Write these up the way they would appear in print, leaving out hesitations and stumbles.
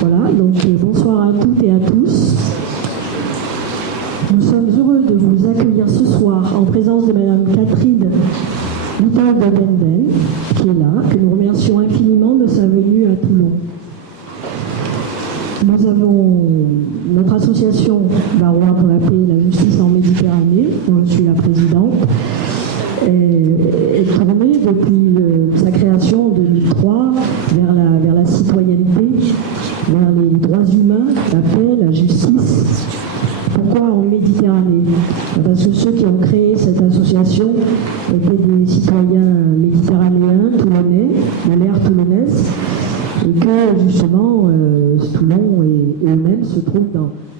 Voilà, donc bonsoir à toutes et à tous. Nous sommes heureux de vous accueillir ce soir en présence de Madame Catherine Vital de Benden, qui est là, que nous remercions infiniment de sa venue à Toulon. Nous avons notre association Varois pour la paix et la justice en Méditerranée, dont je suis la présidente, est tournée depuis sa création en 2003 vers la citoyenneté, vers les droits humains, la paix, la justice. Pourquoi en Méditerranée? Parce que ceux qui ont créé cette association étaient des citoyens méditerranéens, toulonnais, de l'ère toulonnaise, et que justement Toulon et eux-mêmes se trouvent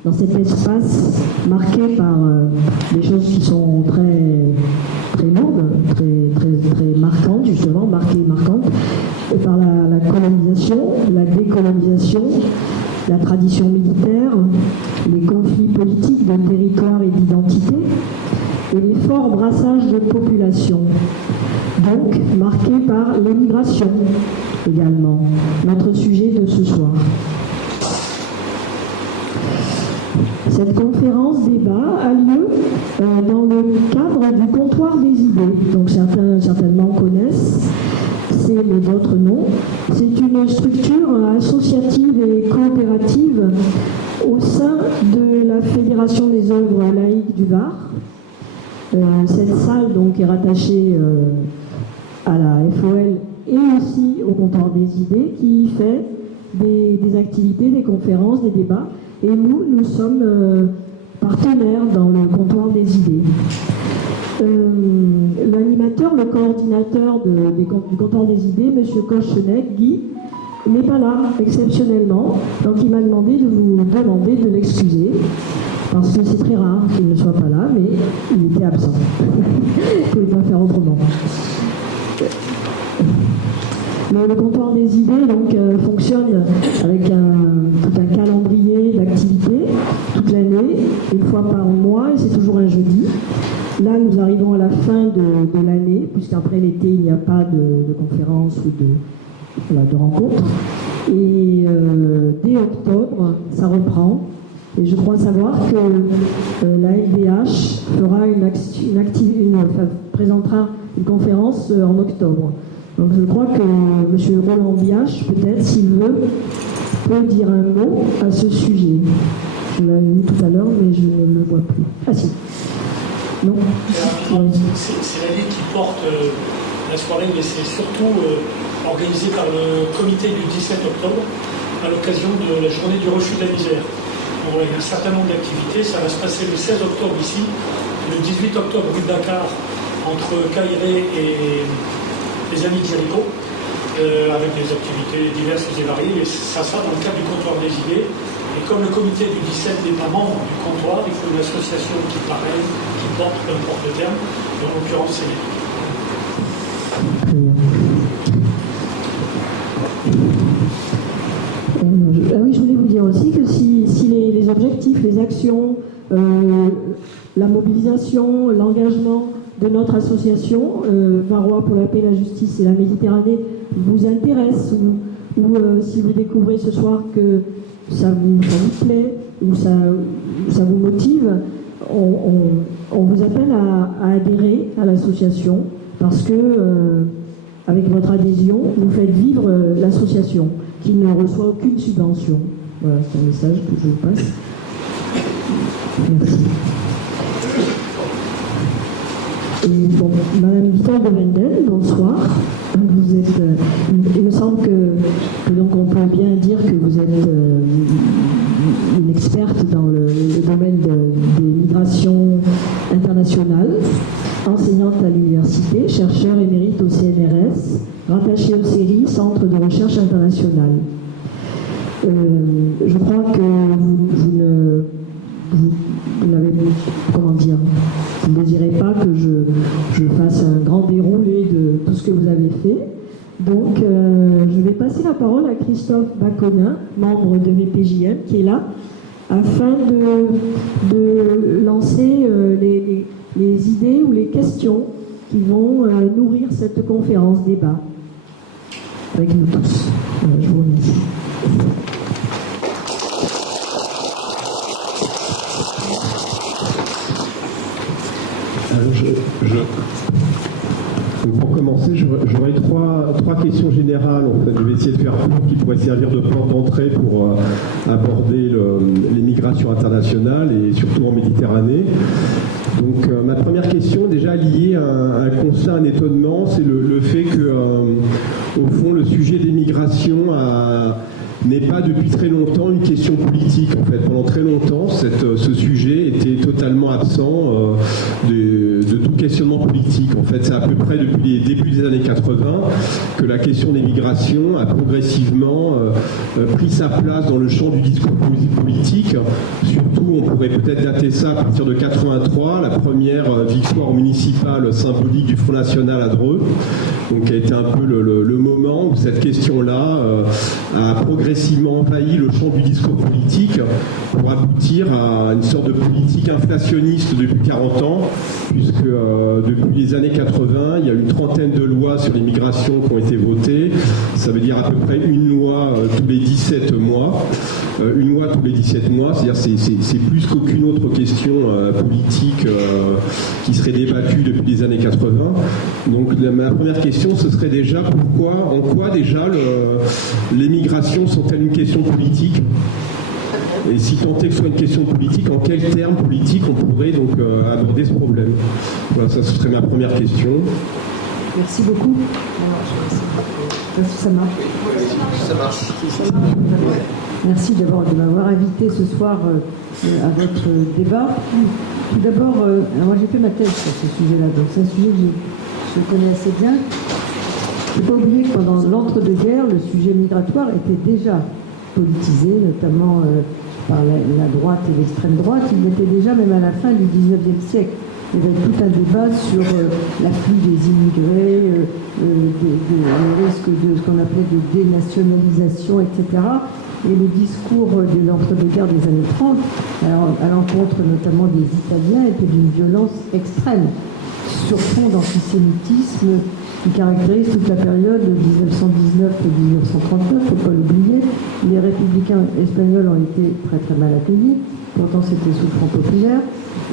dans cet espace marqué par des choses qui sont très lourdes, très marquantes, justement, marquantes, et par la colonisation, la décolonisation, la tradition militaire, les conflits politiques de territoire et d'identité, et les forts brassages de population, donc marqués par l'émigration également, notre sujet de ce soir. Cette conférence débat a lieu dans le cadre du comptoir des idées, donc certains certainement connaissent, c'est les autres noms. C'est une structure associative et coopérative au sein de la Fédération des œuvres laïques du Var. Cette salle donc est rattachée à la FOL et aussi au comptoir des idées qui fait des activités, des conférences, des débats. Et nous sommes partenaires dans le comptoir des idées. L'animateur, le coordinateur du comptoir des idées, M. Kochenek, Guy, n'est pas là exceptionnellement, donc il m'a demandé de l'excuser, parce que c'est très rare qu'il ne soit pas là, mais il était absent. Il ne pouvait pas faire autrement. Mais le comptoir des idées donc, fonctionne avec tout un calendrier d'activités toute l'année, une fois par mois, et c'est toujours un jeudi. Là, nous arrivons à la fin de l'année, puisqu'après l'été, il n'y a pas de conférence ou de rencontre. Et dès octobre, ça reprend. Et je crois savoir que la LDH présentera une conférence en octobre. Donc je crois que M. Roland Biache, peut-être, s'il veut, peut dire un mot à ce sujet. Je l'avais vu tout à l'heure, mais je ne le vois plus. Ah si. Non. C'est la Ligue qui porte la soirée, mais c'est surtout organisé par le comité du 17 octobre à l'occasion de la journée du refus de la misère. Donc, il y a un certain nombre d'activités. Ça va se passer le 16 octobre ici, le 18 octobre rue de Dakar, entre Caïré et les amis de Jéricho, avec des activités diverses et variées. Et ça sera dans le cadre du comptoir des idées. Et comme le comité du 17 n'est pas membre du comptoir, il faut une association qui parraine, qui porte, peu importe le terme, et en l'occurrence c'est lui. Oui, je voulais vous dire aussi que si les objectifs, les actions, la mobilisation, l'engagement de notre association, Varois pour la paix, la justice et la Méditerranée, vous intéressent, ou si vous découvrez ce soir que ça vous plaît, ou ça vous motive, on vous appelle à adhérer à l'association, parce que avec votre adhésion, vous faites vivre l'association, qui ne reçoit aucune subvention. Voilà, c'est un message que je vous passe. Merci. Et bon, Madame Vital de Benden, bonsoir. Vous êtes, il me semble que donc on peut bien dire que vous êtes une experte dans le domaine des migrations internationales, enseignante à l'université, chercheur émérite au CNRS, rattachée au CERI, Centre de recherche internationale. Je crois que vous n'avez, comment dire, vous ne désirez pas que je fasse un grand déroulé de tout ce que vous avez fait. Donc, je vais passer la parole à Christophe Baconin, membre de VPJM, qui est là, afin de lancer les idées ou les questions qui vont nourrir cette conférence débat avec nous tous. Je vous remercie. Donc pour commencer, j'aurais trois questions générales. En fait, je vais essayer de faire court, qui pourraient servir de porte d'entrée pour aborder les migrations internationales et surtout en Méditerranée. Donc ma première question est déjà liée à un constat, un étonnement, c'est le fait que, au fond, le sujet des migrations n'est pas depuis très longtemps une question politique. En fait, pendant très longtemps, ce sujet était totalement absent de tout questionnement politique. En fait, c'est à peu près depuis les débuts des années 80 que la question des migrations a progressivement pris sa place dans le champ du discours politique. Surtout, on pourrait peut-être dater ça à partir de 83, la première victoire municipale symbolique du Front National à Dreux, donc qui a été un peu le moment où cette question-là a progressivement envahi le champ du discours politique pour aboutir à une sorte de politique inflationniste depuis 40 ans, puisque depuis les années 80, il y a une trentaine de lois sur l'immigration qui ont été votées. Ça veut dire à peu près une loi tous les 17 mois. Une loi tous les 17 mois, c'est-à-dire c'est plus qu'aucune autre question politique qui serait débattue depuis les années 80. Donc ma première question, ce serait déjà en quoi déjà les migrations sont-elles une question politique ? Et si tant est que ce soit une question politique, en quels termes politiques on pourrait donc aborder ce problème ? Voilà, ça ce serait ma première question. Merci beaucoup. Ça marche. Ça marche. Merci d'abord de m'avoir invité ce soir à votre débat. Tout d'abord, moi j'ai fait ma thèse sur ce sujet-là, donc c'est un sujet que je connais assez bien. Il ne faut pas oublier que pendant l'entre-deux-guerres, le sujet migratoire était déjà politisé, notamment par la droite et l'extrême droite. Il l'était déjà même à la fin du XIXe siècle. Il y avait tout un débat sur l'afflux des immigrés, le risque de ce qu'on appelait de dénationalisation, etc. Et le discours de l'entre-deux-guerres des années 30, à l'encontre notamment des Italiens, était d'une violence extrême, sur fond d'antisémitisme qui caractérise toute la période de 1919 et 1939, il ne faut pas l'oublier. Les républicains espagnols ont été très très mal accueillis, pourtant c'était sous le Front populaire.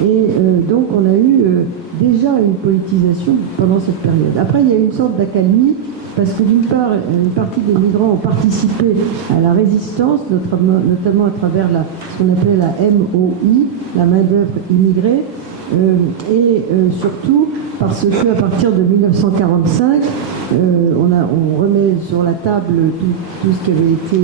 Et donc on a eu déjà une politisation pendant cette période. Après, il y a eu une sorte d'accalmie, parce que d'une part, une partie des migrants ont participé à la résistance, notamment à travers ce qu'on appelait la MOI, la main-d'œuvre immigrée, et surtout parce qu'à partir de 1945, on remet sur la table tout ce qui avait été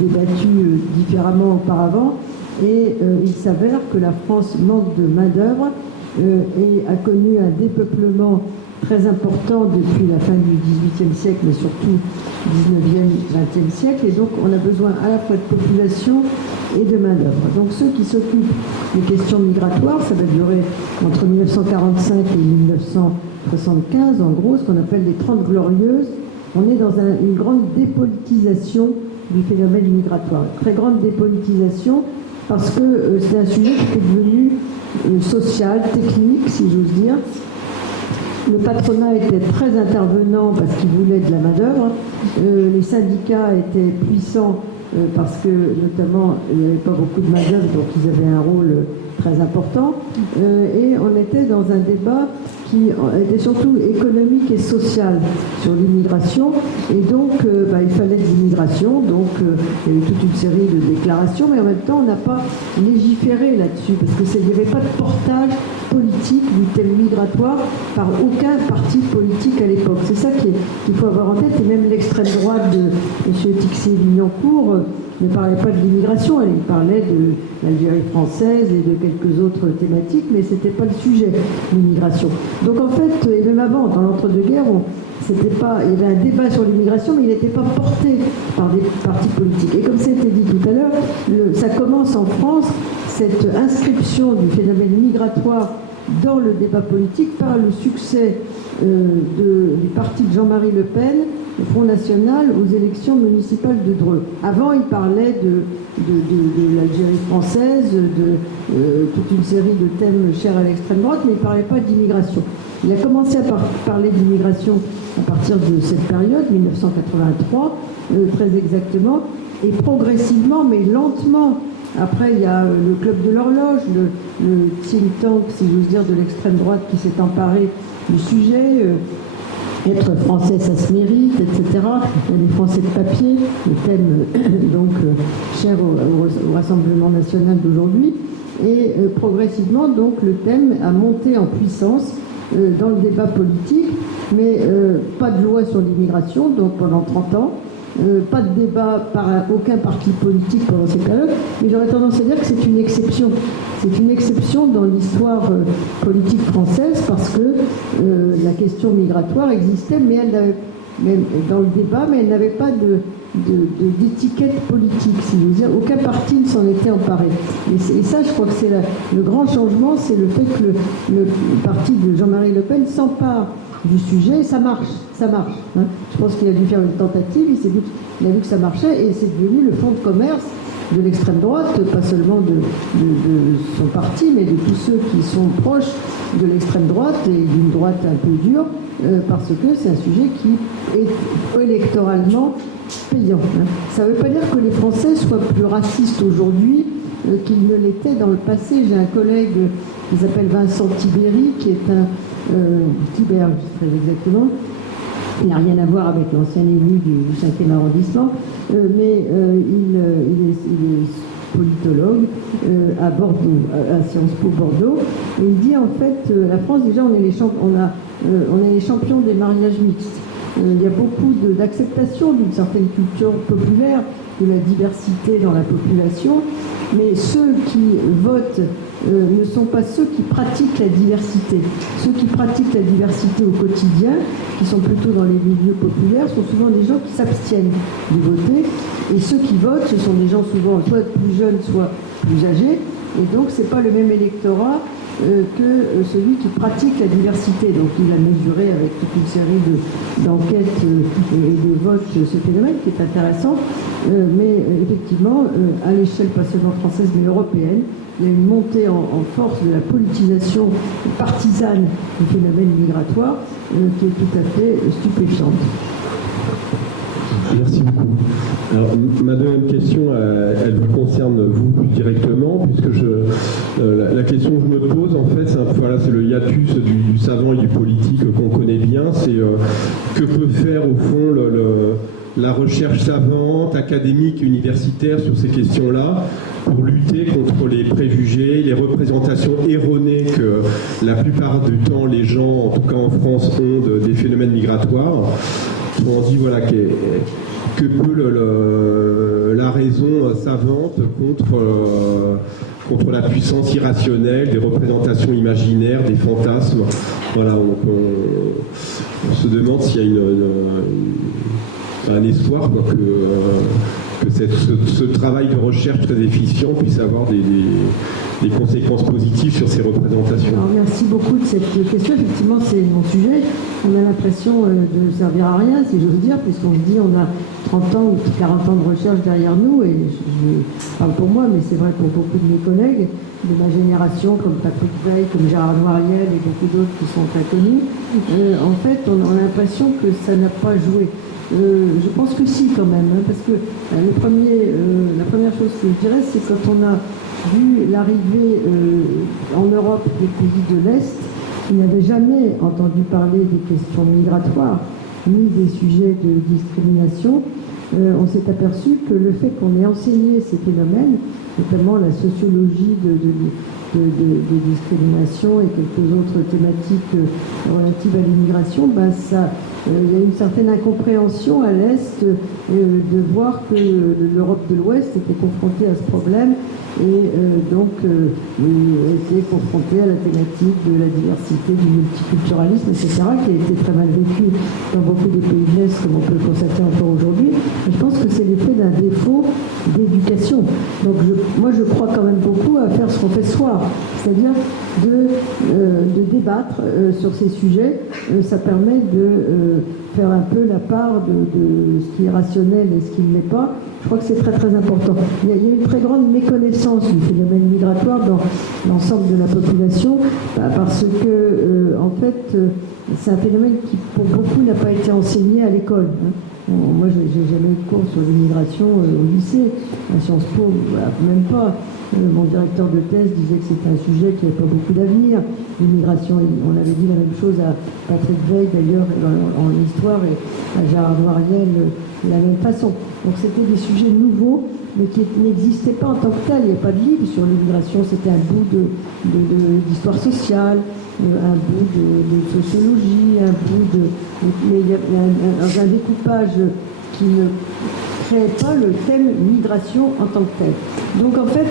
débattu différemment auparavant, et il s'avère que la France manque de main-d'œuvre et a connu un dépeuplement très important depuis la fin du XVIIIe siècle, mais surtout XIXe, XXe siècle, et donc on a besoin à la fois de population et de main-d'œuvre. Donc ceux qui s'occupent des questions migratoires, ça va durer entre 1945 et 1975, en gros, ce qu'on appelle les 30 glorieuses. On est dans une grande dépolitisation du phénomène migratoire. Très grande dépolitisation, parce que c'est un sujet qui est devenu social, technique, si j'ose dire. Le patronat était très intervenant parce qu'il voulait de la main-d'œuvre. Les syndicats étaient puissants parce que, notamment, il n'y avait pas beaucoup de main-d'œuvre, donc ils avaient un rôle très important. Et on était dans un débat qui était surtout économique et social sur l'immigration. Et donc, il fallait de l'immigration. Donc, il y a eu toute une série de déclarations, mais en même temps, on n'a pas légiféré là-dessus, parce qu'il n'y avait pas de portage politique du thème migratoire par aucun parti politique à l'époque. C'est ça qu'il faut avoir en tête. Et même l'extrême droite de M. Tixier-Vignancourt ne parlait pas de l'immigration, il parlait de l'Algérie française et de quelques autres thématiques, mais ce n'était pas le sujet, l'immigration. Donc en fait, et même avant, dans l'entre-deux-guerres, il y avait un débat sur l'immigration, mais il n'était pas porté par des partis politiques. Et comme c'était dit tout à l'heure, ça commence en France, cette inscription du phénomène migratoire dans le débat politique par le succès du parti de Jean-Marie Le Pen, le Front National, aux élections municipales de Dreux. Avant, il parlait de l'Algérie française, de toute une série de thèmes chers à l'extrême droite, mais il ne parlait pas d'immigration. Il a commencé à parler d'immigration à partir de cette période, 1983, très exactement, et progressivement, mais lentement. Après, il y a le Club de l'Horloge, le think tank, si j'ose dire, de l'extrême droite qui s'est emparé du sujet. Être français, ça se mérite, etc. Il y a des Français de papier, le thème donc cher au Rassemblement national d'aujourd'hui. Et progressivement, donc, le thème a monté en puissance dans le débat politique, mais pas de loi sur l'immigration, donc pendant 30 ans. Pas de débat par aucun parti politique pendant ces périodes, mais j'aurais tendance à dire que c'est une exception. C'est une exception dans l'histoire politique française parce que la question migratoire existait, mais elle n'avait, dans le débat, mais elle n'avait pas d'étiquette politique, si vous voulez dire. Aucun parti ne s'en était emparé. Et ça, je crois que c'est le grand changement, c'est le fait que le parti de Jean-Marie Le Pen s'empare du sujet, ça marche. Hein. Je pense qu'il a dû faire une tentative, il a vu que ça marchait, et c'est devenu le fonds de commerce de l'extrême droite, pas seulement de son parti, mais de tous ceux qui sont proches de l'extrême droite et d'une droite un peu dure, parce que c'est un sujet qui est électoralement payant. Hein. Ça ne veut pas dire que les Français soient plus racistes aujourd'hui qu'ils ne l'étaient dans le passé. J'ai un collègue qui s'appelle Vincent Tibéry, qui est un Tiberge, très exactement. Il n'a rien à voir avec l'ancien élu du 5e arrondissement, mais il est politologue à Bordeaux, à Sciences Po Bordeaux. Et il dit en fait, la France, déjà, on est les champions des mariages mixtes. Il y a beaucoup d'acceptation d'une certaine culture populaire, de la diversité dans la population, mais ceux qui votent ne sont pas ceux qui pratiquent la diversité. Ceux qui pratiquent la diversité au quotidien, qui sont plutôt dans les milieux populaires, sont souvent des gens qui s'abstiennent de voter. Et ceux qui votent, ce sont des gens souvent soit plus jeunes, soit plus âgés. Et donc, ce n'est pas le même électorat que celui qui pratique la diversité. Donc, il a mesuré avec toute une série d'enquêtes et de votes ce phénomène qui est intéressant. Mais effectivement, à l'échelle pas seulement française, mais européenne, il y a une montée en force de la politisation partisane du phénomène migratoire qui est tout à fait stupéfiante. Merci beaucoup. Alors, ma deuxième question, elle vous concerne vous plus directement, puisque la question que je me pose, en fait, c'est le hiatus du savant et du politique qu'on connaît bien. C'est que peut faire, au fond, la recherche savante, académique, universitaire sur ces questions-là, pour lutter contre les préjugés, les représentations erronées que la plupart du temps les gens, en tout cas en France, ont des phénomènes migratoires. On dit voilà que peut la raison savante contre la puissance irrationnelle des représentations imaginaires, des fantasmes. Voilà, on se demande s'il y a un espoir que ce travail de recherche très efficient puisse avoir des conséquences positives sur ces représentations. Alors, merci beaucoup de cette question. Effectivement, c'est mon sujet. On a l'impression de ne servir à rien, si j'ose dire, puisqu'on se dit on a 30 ans ou 40 ans de recherche derrière nous, et je parle pour moi, mais c'est vrai pour beaucoup de mes collègues de ma génération, comme Patrick Veil, comme Gérard Noiriel et beaucoup d'autres qui sont très connus. En fait, on a l'impression que ça n'a pas joué. Je pense que si, quand même, hein, parce que la première chose que je dirais, c'est quand on a vu l'arrivée en Europe des pays de l'Est, qui n'avaient jamais entendu parler des questions migratoires, ni des sujets de discrimination, on s'est aperçu que le fait qu'on ait enseigné ces phénomènes, notamment la sociologie de discrimination et quelques autres thématiques relatives à l'immigration, il y a une certaine incompréhension à l'Est de voir que l'Europe de l'Ouest était confrontée à ce problème et donc était confrontée à la thématique de la diversité, du multiculturalisme, etc., qui a été très mal vécu dans beaucoup de pays de l'Est, comme on peut le constater encore aujourd'hui. Je pense que c'est l'effet d'un défaut d'éducation. Donc moi je crois quand même beaucoup à faire ce qu'on fait ce soir, c'est-à-dire de débattre sur ces sujets. Ça permet de faire un peu la part de ce qui est rationnel et ce qui ne l'est pas. Je crois que c'est très très important. Il y a une très grande méconnaissance du phénomène migratoire dans l'ensemble de la population, parce que en fait c'est un phénomène qui pour beaucoup n'a pas été enseigné à l'école. moi, j'ai jamais eu de cours sur l'immigration au lycée. À Sciences Po, même pas. Mon directeur de thèse disait que c'était un sujet qui n'avait pas beaucoup d'avenir. L'immigration, on avait dit la même chose à Patrick Veil, d'ailleurs, en histoire, et à Gérard Noiriel, de la même façon. Donc c'était des sujets nouveaux, mais qui n'existaient pas en tant que tels. Il n'y a pas de livre sur l'immigration, c'était un bout d'histoire sociale, un bout de sociologie, un bout mais il y a un découpage qui ne créait pas le thème migration en tant que tel. Donc en fait,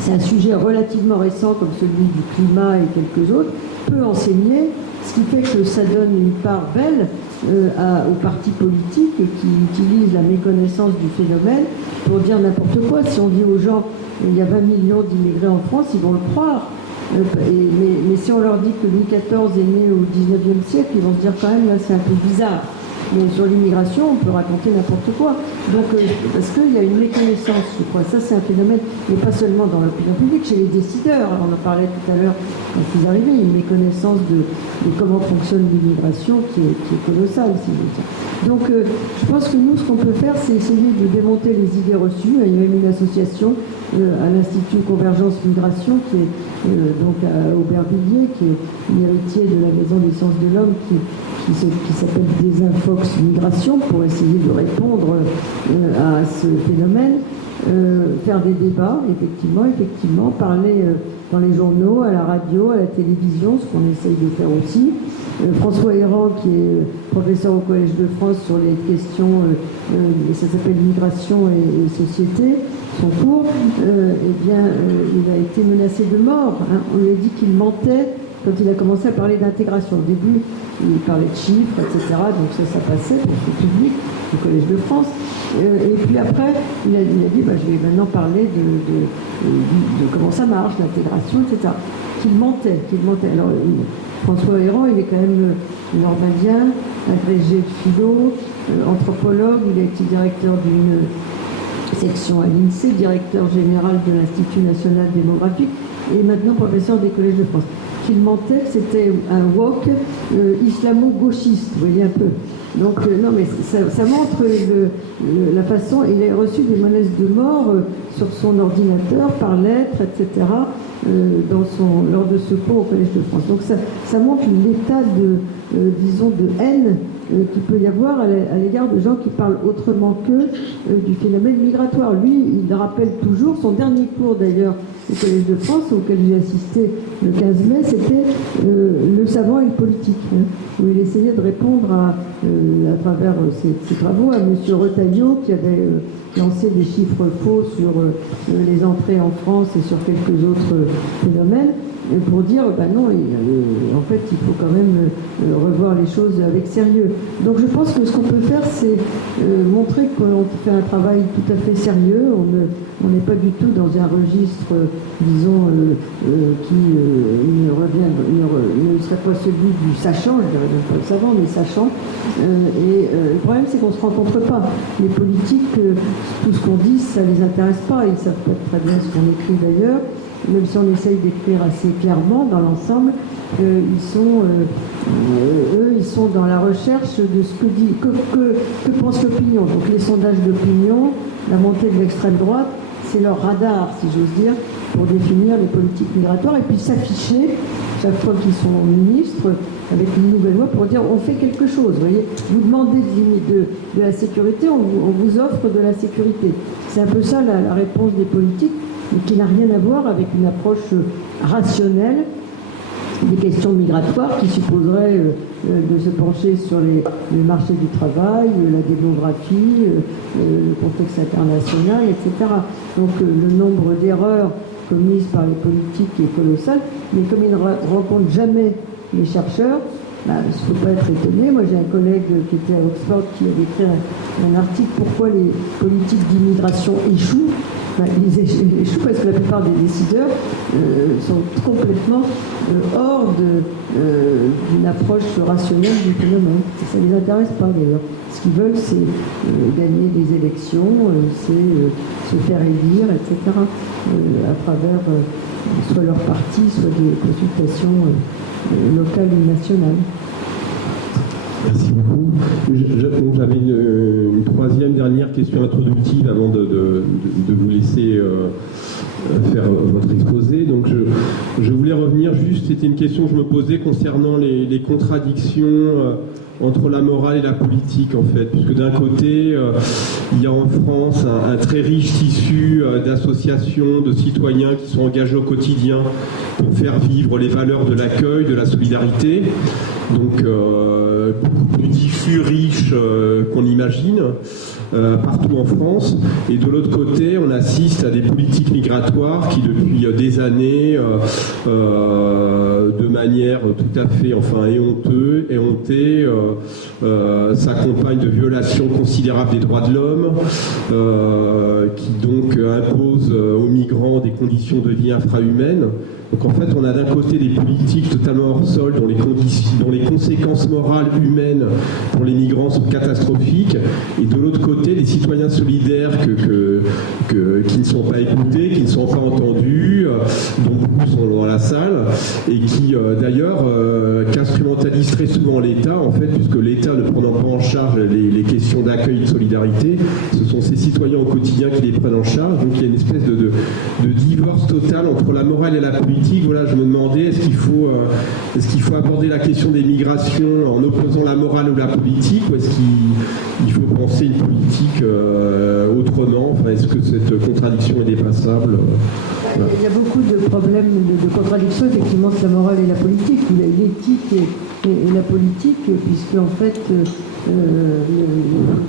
c'est un sujet relativement récent comme celui du climat et quelques autres, peut enseigner, ce qui fait que ça donne une part belle aux partis politiques qui utilisent la méconnaissance du phénomène pour dire n'importe quoi. Si on dit aux gens il y a 20 millions d'immigrés en France, ils vont le croire. Mais si on leur dit que Louis XIV est né au 19e siècle, ils vont se dire quand même là c'est un peu bizarre. Mais sur l'immigration, on peut raconter n'importe quoi. Donc, parce qu'il y a une méconnaissance, je crois. Ça, c'est un phénomène, mais pas seulement dans l'opinion publique, chez les décideurs. Alors, on en parlait tout à l'heure quand ils arrivaient, une méconnaissance de comment fonctionne l'immigration qui est colossale, si je veux dire. Donc, je pense que nous, ce qu'on peut faire, c'est essayer de démonter les idées reçues. Il y a même une association à l'Institut Convergence Migration, qui est donc à Aubervilliers, qui est une héritier de la Maison des Sciences de l'Homme, qui s'appelle Desinfox Migration, pour essayer de répondre à ce phénomène, faire des débats, effectivement, parler dans les journaux, à la radio, à la télévision, ce qu'on essaye de faire aussi. François Héran, qui est professeur au Collège de France sur les questions, ça s'appelle Migration et Société, son cours, il a été menacé de mort. Hein. On lui a dit qu'il mentait quand il a commencé à parler d'intégration. Au début, il parlait de chiffres, etc. Donc ça passait pour le public du Collège de France. Et puis après, il a dit, je vais maintenant parler de comment ça marche, l'intégration, etc. Qu'il mentait. Alors, François Héran, il est quand même nord-indien, agrégé de philo, anthropologue, il a été directeur d'une section à l'INSEE, directeur général de l'Institut national démographique et maintenant professeur des collèges de France. Qu'il mentait, c'était un woke islamo-gauchiste, vous voyez un peu. Donc, non, mais ça montre la façon, il a reçu des menaces de mort sur son ordinateur, par lettre, etc., lors de ce cours au Collège de France. Donc, ça montre l'état de haine qu'il peut y avoir à l'égard de gens qui parlent autrement qu'eux du phénomène migratoire. Lui, il rappelle toujours, son dernier cours d'ailleurs au Collège de France, auquel j'ai assisté le 15 mai, c'était le savant et le politique, où il essayait de répondre à travers ses travaux à M. Retailleau, qui avait lancé des chiffres faux sur les entrées en France et sur quelques autres phénomènes, pour dire, non, en fait, il faut quand même revoir les choses avec sérieux. Donc je pense que ce qu'on peut faire, c'est montrer qu'on fait un travail tout à fait sérieux. On n'est pas du tout dans un registre, disons, qui ne serait pas celui du sachant, je dirais même pas le savant, mais sachant. Le problème, c'est qu'on ne se rencontre pas. Les politiques, tout ce qu'on dit, ça ne les intéresse pas. Ils ne savent pas très bien ce qu'on écrit d'ailleurs. Même si on essaye d'écrire assez clairement dans l'ensemble, ils sont dans la recherche de ce que pense l'opinion. Donc les sondages d'opinion, la montée de l'extrême droite, c'est leur radar, si j'ose dire, pour définir les politiques migratoires et puis s'afficher chaque fois qu'ils sont ministres avec une nouvelle loi pour dire on fait quelque chose. Vous voyez, vous demandez de la sécurité, on vous offre de la sécurité. C'est un peu ça la réponse des politiques, mais qui n'a rien à voir avec une approche rationnelle des questions migratoires qui supposerait de se pencher sur le marché du travail, la démographie, le contexte international, etc. Donc le nombre d'erreurs commises par les politiques est colossal, mais comme ils ne rencontrent jamais les chercheurs, il ne faut pas être étonné. Moi, j'ai un collègue qui était à Oxford qui avait écrit un article « Pourquoi les politiques d'immigration échouent ?» Ils échouent parce que la plupart des décideurs sont complètement hors d'une approche rationnelle du phénomène. Ça ne les intéresse pas d'ailleurs. Ce qu'ils veulent, c'est gagner des élections, c'est se faire élire, etc. À travers soit leur parti, soit des consultations locales ou nationales. Merci beaucoup. Donc, j'avais une troisième, dernière question introductive avant de vous laisser faire votre exposé. Donc je voulais revenir juste, c'était une question que je me posais concernant les contradictions entre la morale et la politique, en fait, puisque d'un côté, il y a en France un très riche tissu d'associations, de citoyens qui sont engagés au quotidien pour faire vivre les valeurs de l'accueil, de la solidarité, donc beaucoup plus diffus, riche qu'on imagine, partout en France. Et de l'autre côté, on assiste à des politiques migratoires qui, depuis des années, de manière tout à fait éhontée, s'accompagnent de violations considérables des droits de l'homme, qui donc imposent aux migrants des conditions de vie infrahumaines. Donc en fait, on a d'un côté des politiques totalement hors sol dont les conséquences morales humaines pour les migrants sont catastrophiques, et de l'autre côté, des citoyens solidaires qui ne sont pas écoutés, qui ne sont pas entendus, dont beaucoup sont dans la salle, et qui d'ailleurs qu'instrumentalisent très souvent l'État, en fait, puisque l'État ne prenant pas en charge les questions d'accueil et de solidarité, ce sont ces citoyens au quotidien qui les prennent en charge. Donc il y a une espèce de divorce total entre la morale et la politique. Voilà, je me demandais, est-ce qu'il faut aborder la question des migrations en opposant la morale ou la politique, ou est-ce qu'il faut penser une politique autrement? Enfin, est-ce que cette contradiction est dépassable? Voilà. Il y a beaucoup de problèmes, de contradictions, effectivement, entre la morale et la politique, l'éthique et la politique, puisque en fait, le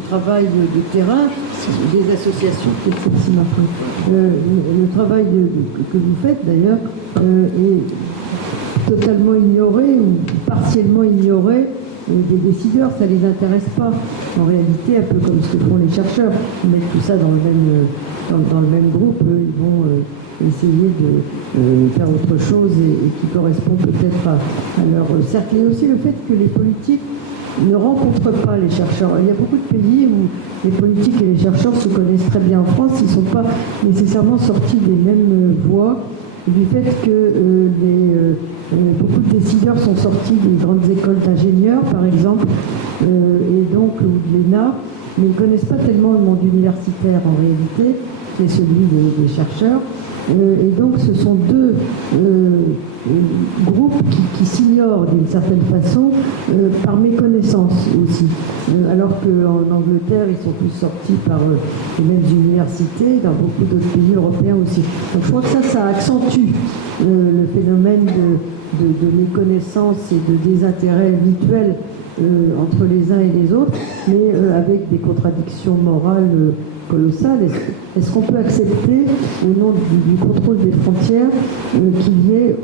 travail de terrain des associations, le travail que vous faites d'ailleurs est totalement ignoré ou partiellement ignoré des décideurs, ça ne les intéresse pas. En réalité, un peu comme ce que font les chercheurs, ils mettent tout ça dans le même groupe, ils vont essayer de faire autre chose et qui correspond peut-être à leur cercle. Et aussi le fait que les politiques ne rencontrent pas les chercheurs. Il y a beaucoup de pays où les politiques et les chercheurs se connaissent très bien. En France, ils ne sont pas nécessairement sortis des mêmes voies, du fait que beaucoup de décideurs sont sortis des grandes écoles d'ingénieurs, par exemple, et donc ou de l'ENA, mais ils ne connaissent pas tellement le monde universitaire en réalité, qui est celui des chercheurs. Et donc ce sont deux groupes qui s'ignorent d'une certaine façon par méconnaissance aussi. Alors qu'en Angleterre, ils sont tous sortis par les mêmes universités, dans beaucoup d'autres pays européens aussi. Donc je crois que ça accentue le phénomène de méconnaissance et de désintérêt mutuel entre les uns et les autres, mais avec des contradictions morales colossales. Est-ce qu'on peut accepter, au nom du contrôle des frontières, qu'il y ait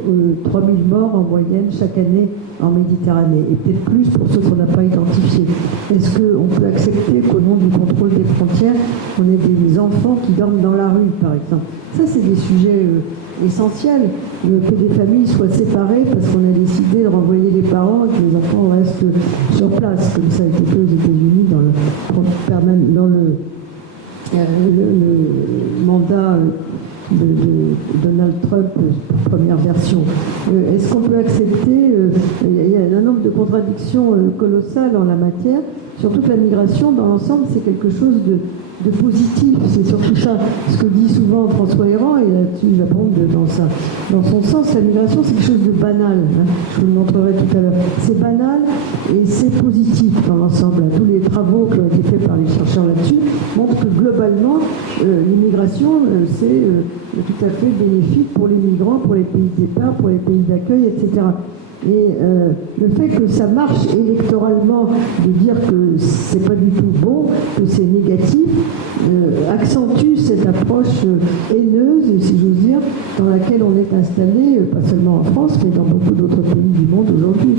3000 morts en moyenne chaque année en Méditerranée, et peut-être plus pour ceux qu'on n'a pas identifiés? Est-ce qu'on peut accepter qu'au nom du contrôle des frontières, on ait des enfants qui dorment dans la rue, par exemple? Ça, c'est des sujets essentiels, que des familles soient séparées parce qu'on a décidé de renvoyer les parents et que les enfants restent sur place, comme ça a été fait aux États-Unis dans le mandat de Donald Trump, première version. Est-ce qu'on peut accepter, il y a un nombre de contradictions colossales en la matière, surtout que la migration dans l'ensemble c'est quelque chose de positif, c'est surtout ça ce que dit souvent François Héran, et là-dessus j'abonde dans son sens. La migration c'est quelque chose de banal, je vous le montrerai tout à l'heure, c'est banal et c'est positif dans l'ensemble. Tous les travaux qui ont été faits par les chercheurs là-dessus montrent que globalement l'immigration c'est tout à fait bénéfique pour les migrants, pour les pays de départ, pour les pays d'accueil, etc. Et le fait que ça marche électoralement, de dire que c'est pas du tout bon, que c'est négatif, accentue cette approche haineuse, si j'ose dire, dans laquelle on est installé, pas seulement en France, mais dans beaucoup d'autres pays du monde aujourd'hui.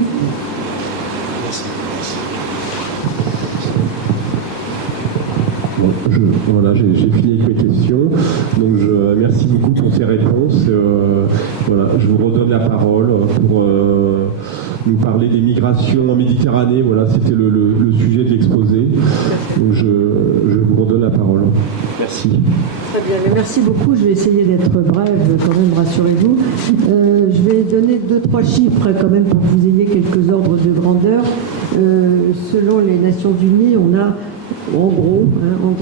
Voilà, j'ai fini avec mes questions. Donc merci beaucoup pour ces réponses. Voilà, je vous redonne la parole pour nous parler des migrations en Méditerranée. Voilà, c'était le sujet de l'exposé. Donc je vous redonne la parole. Merci. Très bien, mais merci beaucoup. Je vais essayer d'être brève quand même, rassurez-vous. Je vais donner 2-3 chiffres quand même pour que vous ayez quelques ordres de grandeur. Selon les Nations Unies, on a en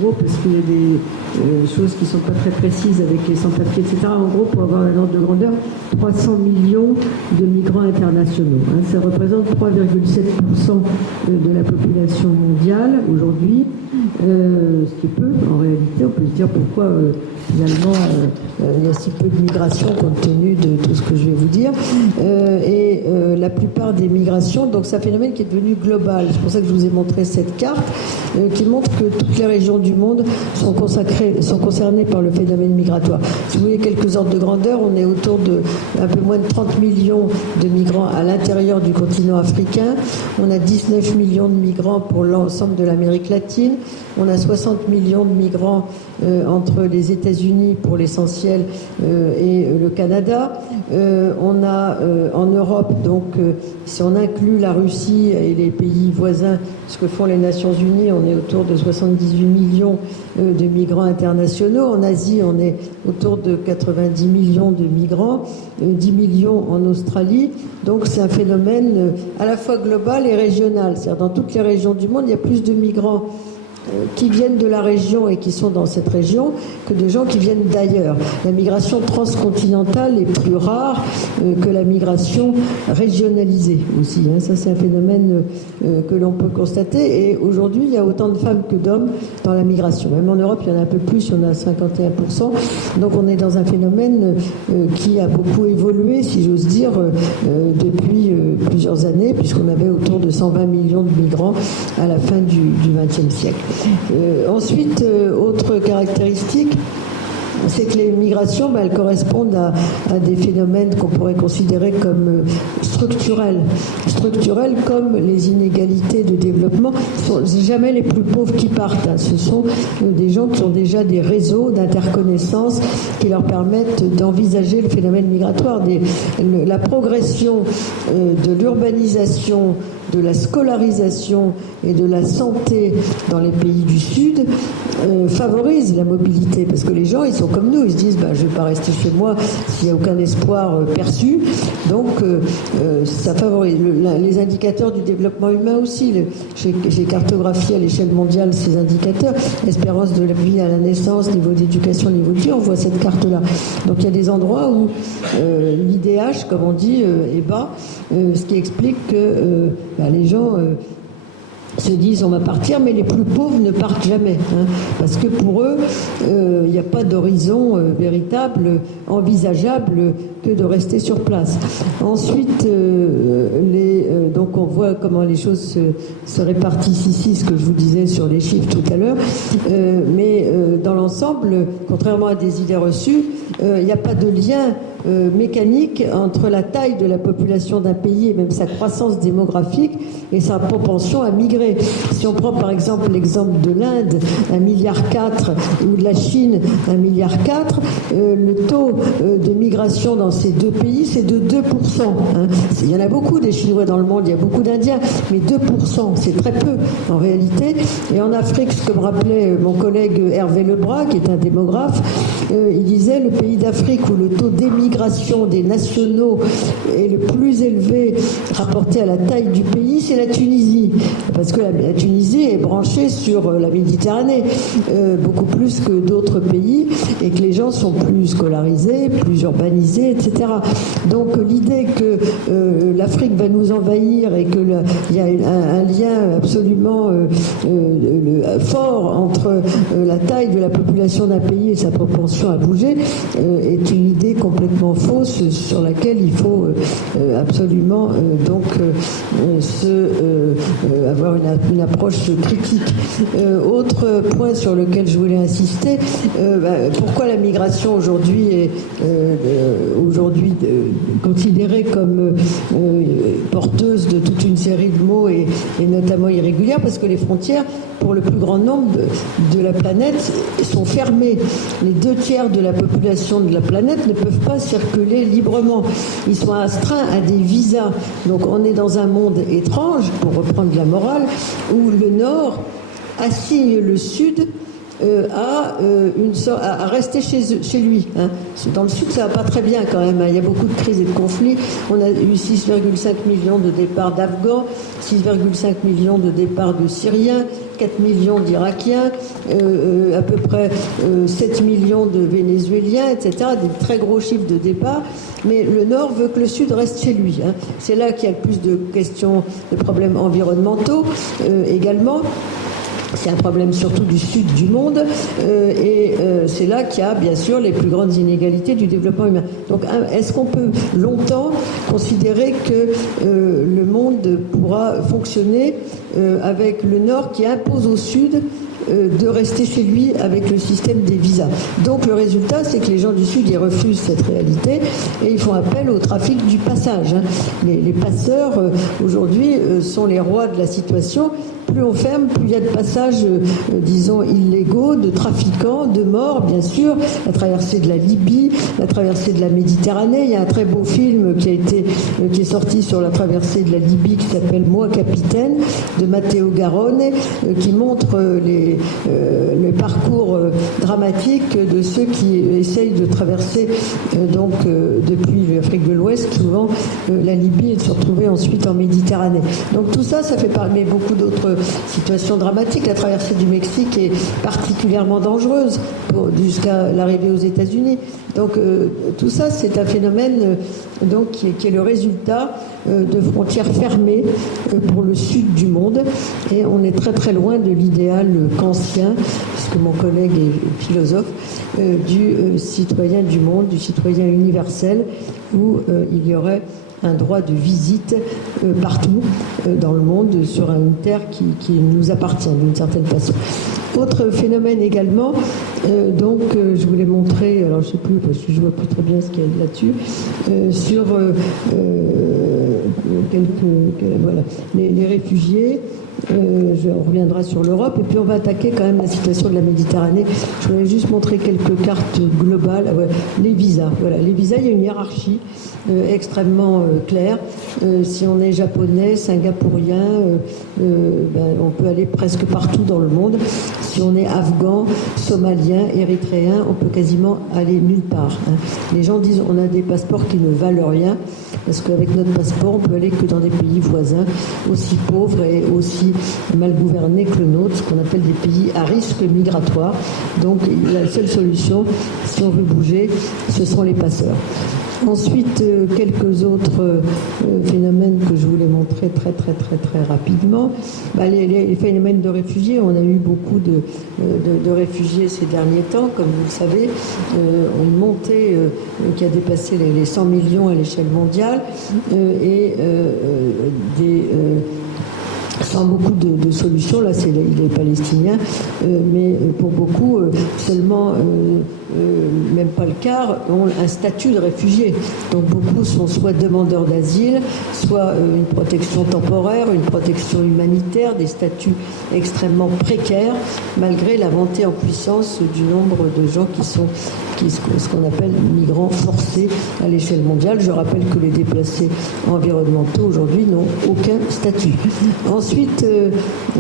gros, parce qu'il y a des choses qui ne sont pas très précises avec les sans-papiers, etc. En gros, pour avoir un ordre de grandeur, 300 millions de migrants internationaux. Ça représente 3,7% de la population mondiale aujourd'hui, ce qui est peu en réalité. On peut se dire pourquoi finalement il y a si peu de migration compte tenu de tout ce que je vais vous dire. Et la plupart des migrations, donc c'est un phénomène qui est devenu global. C'est pour ça que je vous ai montré cette carte qui montre que toutes les régions du monde sont concernées par le phénomène migratoire. Si vous voulez quelques ordres de grandeur, on est autour de un peu moins de 30 millions de migrants à l'intérieur du continent africain. On a 19 millions de migrants pour l'ensemble de l'Amérique latine. On a 60 millions de migrants entre les États-Unis pour l'essentiel et le Canada. On a en Europe, donc si on inclut la Russie et les pays voisins, ce que font les Nations Unies, on est autour de 78 millions de migrants internationaux. En Asie, on est autour de 90 millions de migrants, 10 millions en Australie. Donc c'est un phénomène à la fois global et régional. C'est-à-dire dans toutes les régions du monde, il y a plus de migrants qui viennent de la région et qui sont dans cette région que de gens qui viennent d'ailleurs. La migration transcontinentale est plus rare que la migration régionalisée aussi. Ça, c'est un phénomène que l'on peut constater. Et aujourd'hui, il y a autant de femmes que d'hommes dans la migration. Même en Europe, il y en a un peu plus, il y en a 51%. Donc on est dans un phénomène qui a beaucoup évolué, si j'ose dire, depuis plusieurs années, puisqu'on avait autour de 120 millions de migrants à la fin du XXe siècle. Ensuite, autre caractéristique, c'est que les migrations, elles correspondent à des phénomènes qu'on pourrait considérer comme structurels. Structurels comme les inégalités de développement. Ce ne sont jamais les plus pauvres qui partent. Ce sont des gens qui ont déjà des réseaux d'interconnaissance qui leur permettent d'envisager le phénomène migratoire. La progression de l'urbanisation, de la scolarisation et de la santé dans les pays du Sud favorise la mobilité, parce que les gens, ils sont comme nous, ils se disent je ne vais pas rester chez moi s'il n'y a aucun espoir perçu, donc ça favorise. Les indicateurs du développement humain aussi, j'ai cartographié à l'échelle mondiale ces indicateurs, espérance de la vie à la naissance, niveau d'éducation, niveau de vie, on voit cette carte-là. Donc il y a des endroits où l'IDH, comme on dit, est bas, ce qui explique que les gens se disent on va partir, mais les plus pauvres ne partent jamais, parce que pour eux, il n'y a pas d'horizon véritable, envisageable que de rester sur place. Ensuite, donc on voit comment les choses se répartissent ici, ce que je vous disais sur les chiffres tout à l'heure, mais dans l'ensemble, contrairement à des idées reçues, il n'y a pas de lien mécanique entre la taille de la population d'un pays et même sa croissance démographique et sa propension à migrer. Si on prend par exemple l'exemple de l'Inde, 1,4 milliard, ou de la Chine, 1,4 milliard, le taux de migration dans ces deux pays, c'est de 2%. Il y en a beaucoup des Chinois dans le monde, il y a beaucoup d'Indiens, mais 2%, c'est très peu en réalité. Et en Afrique, ce que me rappelait mon collègue Hervé Lebras, qui est un démographe, il disait le pays d'Afrique où le taux d'émigration des nationaux est le plus élevé rapporté à la taille du pays, c'est la Tunisie. Parce que la Tunisie est branchée sur la Méditerranée, beaucoup plus que d'autres pays, et que les gens sont plus scolarisés, plus urbanisés, etc. Donc l'idée que l'Afrique va nous envahir et qu'il y a un lien absolument fort entre la taille de la population d'un pays et sa propension à bouger est une idée complètement fausse sur laquelle il faut absolument avoir une approche critique. Autre point sur lequel je voulais insister, pourquoi la migration aujourd'hui est considérée comme porteuse de toute une série de maux et notamment irrégulière, parce que les frontières, pour le plus grand nombre de la planète, sont fermées. Les 2/3 de la population de la planète ne peuvent pas circuler librement. Ils sont astreints à des visas. Donc on est dans un monde étrange, pour reprendre la morale, où le Nord assigne le Sud à rester chez lui. Hein. Dans le Sud, ça va pas très bien quand même. Hein. Il y a beaucoup de crises et de conflits. On a eu 6,5 millions de départs d'Afghans, 6,5 millions de départs de Syriens, 4 millions d'Irakiens, à peu près 7 millions de Vénézuéliens, etc. Des très gros chiffres de départ. Mais le Nord veut que le Sud reste chez lui. Hein. C'est là qu'il y a le plus de questions, de problèmes environnementaux également. C'est un problème surtout du sud du monde et c'est là qu'il y a bien sûr les plus grandes inégalités du développement humain. Donc est-ce qu'on peut longtemps considérer que le monde pourra fonctionner avec le Nord qui impose au Sud de rester chez lui avec le système des visas. Donc le résultat, c'est que les gens du Sud, ils refusent cette réalité et ils font appel au trafic du passage. Hein. Les passeurs, aujourd'hui, sont les rois de la situation. Plus on ferme, plus il y a de passages, disons, illégaux, de trafiquants, de morts, bien sûr. La traversée de la Libye, la traversée de la Méditerranée. Il y a un très beau film qui est sorti sur la traversée de la Libye qui s'appelle Moi Capitaine, de Matteo Garrone, qui montre le parcours dramatique de ceux qui essayent de traverser depuis l'Afrique de l'Ouest, souvent la Libye, et de se retrouver ensuite en Méditerranée. Donc tout ça, ça fait parler beaucoup d'autres situations dramatiques. La traversée du Mexique est particulièrement dangereuse jusqu'à l'arrivée aux États-Unis. Donc tout ça, c'est un phénomène qui est le résultat de frontières fermées pour le sud du monde. Et on est très très loin de l'idéal kantien, puisque mon collègue est philosophe, du citoyen du monde, du citoyen universel, où il y aurait un droit de visite partout dans le monde sur une terre qui nous appartient d'une certaine façon. Autre phénomène également, je voulais montrer, alors je ne sais plus parce que je ne vois plus très bien ce qu'il y a là-dessus, sur les réfugiés. On reviendra sur l'Europe et puis on va attaquer quand même la situation de la Méditerranée. Je voulais juste montrer quelques cartes globales. Les visas. Voilà, les visas, il y a une hiérarchie extrêmement claire. Si on est japonais, singapourien, on peut aller presque partout dans le monde. Si on est afghan, somalien, érythréen, on peut quasiment aller nulle part. Hein. Les gens disent on a des passeports qui ne valent rien, parce qu'avec notre passeport, on peut aller que dans des pays voisins, aussi pauvres et aussi mal gouvernés que le nôtre, ce qu'on appelle des pays à risque migratoire. Donc la seule solution, si on veut bouger, ce sont les passeurs. Ensuite, quelques autres phénomènes que je voulais montrer très rapidement. Les phénomènes de réfugiés, on a eu beaucoup de réfugiés ces derniers temps, comme vous le savez, une montée qui a dépassé les 100 millions à l'échelle mondiale sans beaucoup de solutions. Là, c'est les Palestiniens, mais pour beaucoup, seulement, même pas le quart, ont un statut de réfugié. Donc beaucoup sont soit demandeurs d'asile, soit une protection temporaire, une protection humanitaire, des statuts extrêmement précaires, malgré la montée en puissance du nombre de gens qui sont ce qu'on appelle migrants forcés à l'échelle mondiale. Je rappelle que les déplacés environnementaux aujourd'hui n'ont aucun statut. Ensuite,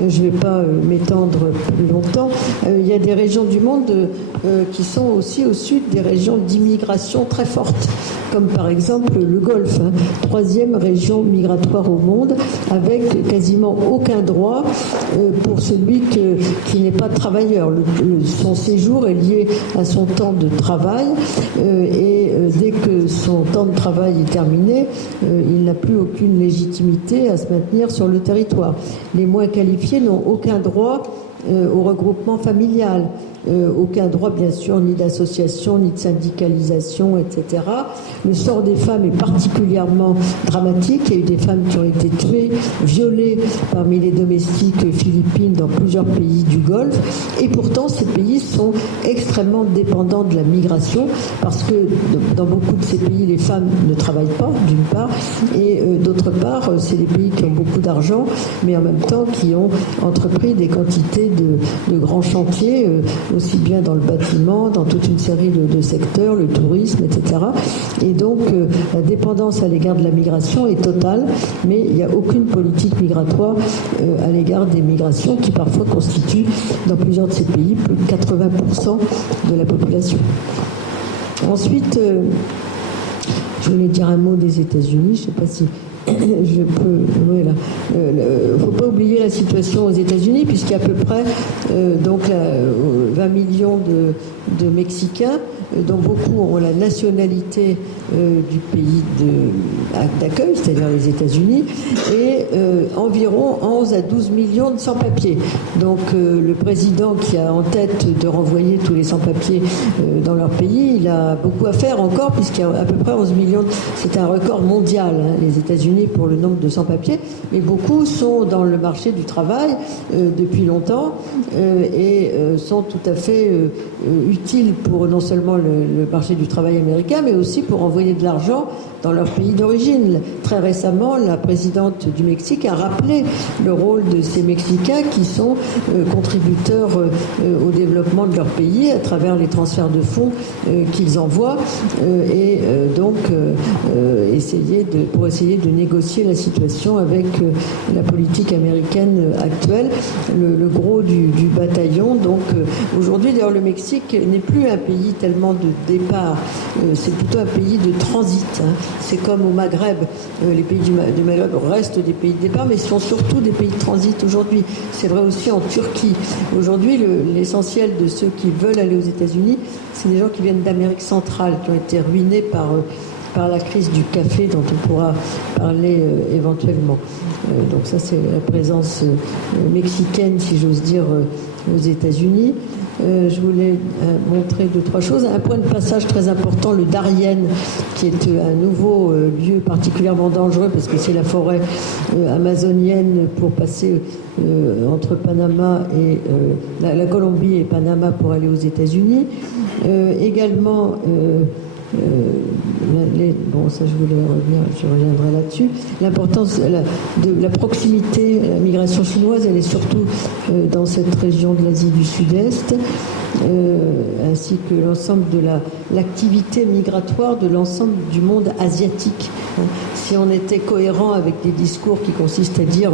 je ne vais pas m'étendre plus longtemps, il y a des régions du monde qui sont aussi au sud des régions d'immigration très fortes, comme par exemple le Golfe, troisième région migratoire au monde, avec quasiment aucun droit pour celui qui n'est pas travailleur. Son séjour est lié à son temps de travail et dès que son temps de travail est terminé, il n'a plus aucune légitimité à se maintenir sur le territoire. Les moins qualifiés n'ont aucun droit au regroupement familial. Aucun droit, bien sûr, ni d'association, ni de syndicalisation, etc. Le sort des femmes est particulièrement dramatique. Il y a eu des femmes qui ont été tuées, violées parmi les domestiques philippines dans plusieurs pays du Golfe. Et pourtant, ces pays sont extrêmement dépendants de la migration parce que dans beaucoup de ces pays, les femmes ne travaillent pas, d'une part, et d'autre part, c'est des pays qui ont beaucoup d'argent, mais en même temps qui ont entrepris des quantités de grands chantiers, aussi bien dans le bâtiment, dans toute une série de secteurs, le tourisme, etc. Et donc, la dépendance à l'égard de la migration est totale, mais il n'y a aucune politique migratoire à l'égard des migrations qui parfois constituent, dans plusieurs de ces pays, plus de 80% de la population. Ensuite, je voulais dire un mot des États-Unis, je ne sais pas si je peux. Voilà. Il ne faut pas oublier la situation aux États-Unis, puisqu'il y a à peu près 20 millions de Mexicains, dont beaucoup ont la nationalité du pays d'accueil, c'est-à-dire les États-Unis, et environ 11 à 12 millions de sans-papiers. Donc le président qui a en tête de renvoyer tous les sans-papiers dans leur pays, il a beaucoup à faire encore, puisqu'il y a à peu près 11 millions. C'est un record mondial, hein, les États-Unis, pour le nombre de sans-papiers, mais beaucoup sont dans le marché du travail depuis longtemps et sont tout à fait utiles pour non seulement le marché du travail américain, mais aussi pour envoyer de l'argent dans leur pays d'origine. Très récemment, la présidente du Mexique a rappelé le rôle de ces Mexicains qui sont contributeurs au développement de leur pays à travers les transferts de fonds qu'ils envoient et donc pour essayer de négocier la situation avec la politique américaine actuelle, le gros du bataillon. Donc aujourd'hui, d'ailleurs, le Mexique n'est plus un pays tellement de départ, c'est plutôt un pays de transit, hein. C'est comme au Maghreb, les pays du Maghreb restent des pays de départ, mais sont surtout des pays de transit aujourd'hui. C'est vrai aussi en Turquie. Aujourd'hui, l'essentiel de ceux qui veulent aller aux États-Unis, c'est des gens qui viennent d'Amérique centrale, qui ont été ruinés par la crise du café, dont on pourra parler éventuellement. Donc ça, c'est la présence mexicaine, si j'ose dire, aux États-Unis. Je voulais montrer 2-3 choses. Un point de passage très important, le Darien, qui est un nouveau lieu particulièrement dangereux parce que c'est la forêt amazonienne pour passer entre Panama et la Colombie et Panama pour aller aux États-Unis. Également, ça je voulais revenir, je reviendrai là-dessus. L'importance de la proximité, la migration chinoise, elle est surtout dans cette région de l'Asie du Sud-Est, ainsi que l'ensemble de l'activité migratoire de l'ensemble du monde asiatique. Si on était cohérent avec des discours qui consistent à dire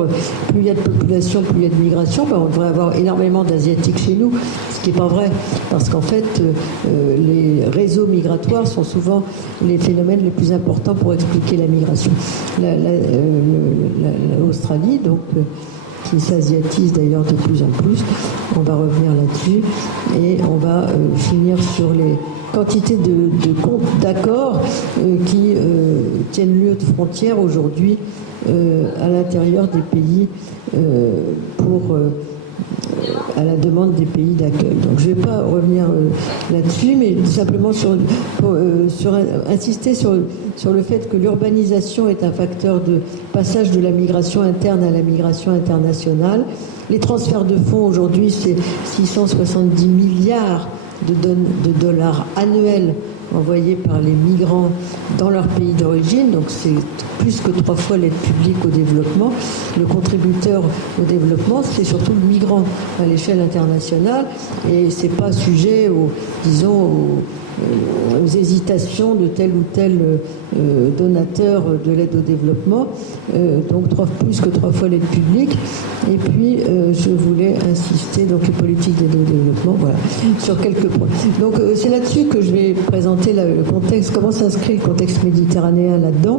plus il y a de population, plus il y a de migration, on devrait avoir énormément d'Asiatiques chez nous, ce qui n'est pas vrai, parce qu'en fait, les réseaux migratoires sont souvent les phénomènes les plus importants pour expliquer la migration. L'Australie, donc, qui s'asiatise d'ailleurs de plus en plus, on va revenir là-dessus, et on va finir sur les quantités d'accords qui tiennent lieu de frontières aujourd'hui à l'intérieur des pays à la demande des pays d'accueil. Donc je ne vais pas revenir là-dessus, mais simplement insister sur le fait que l'urbanisation est un facteur de passage de la migration interne à la migration internationale. Les transferts de fonds aujourd'hui, c'est 670 milliards de dollars annuels envoyés par les migrants dans leur pays d'origine, donc c'est plus que 3 fois l'aide publique au développement. Le contributeur au développement, c'est surtout le migrant à l'échelle internationale, et c'est pas sujet aux hésitations de tel ou tel donateur de l'aide au développement, donc plus que 3 fois l'aide publique. Et puis je voulais insister, donc les politiques d'aide au développement, voilà, sur quelques points. Donc c'est là-dessus que je vais présenter le contexte, comment s'inscrit le contexte méditerranéen là-dedans.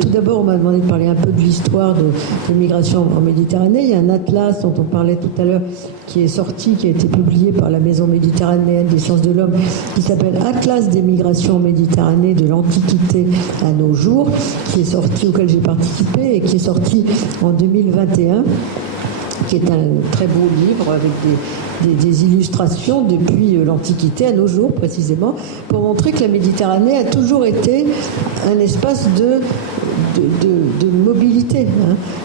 Tout d'abord, on m'a demandé de parler un peu de l'histoire de migration en Méditerranée. Il y a un atlas dont on parlait tout à l'heure qui est sorti, qui a été publié par la Maison méditerranéenne des sciences de l'homme, qui s'appelle Atlas des migrations en Méditerranée de l'Antiquité à nos jours, qui est sorti, auquel j'ai participé, et qui est sorti en 2021, qui est un très beau livre avec des illustrations depuis l'Antiquité à nos jours précisément, pour montrer que la Méditerranée a toujours été un espace de mobilité mobilité.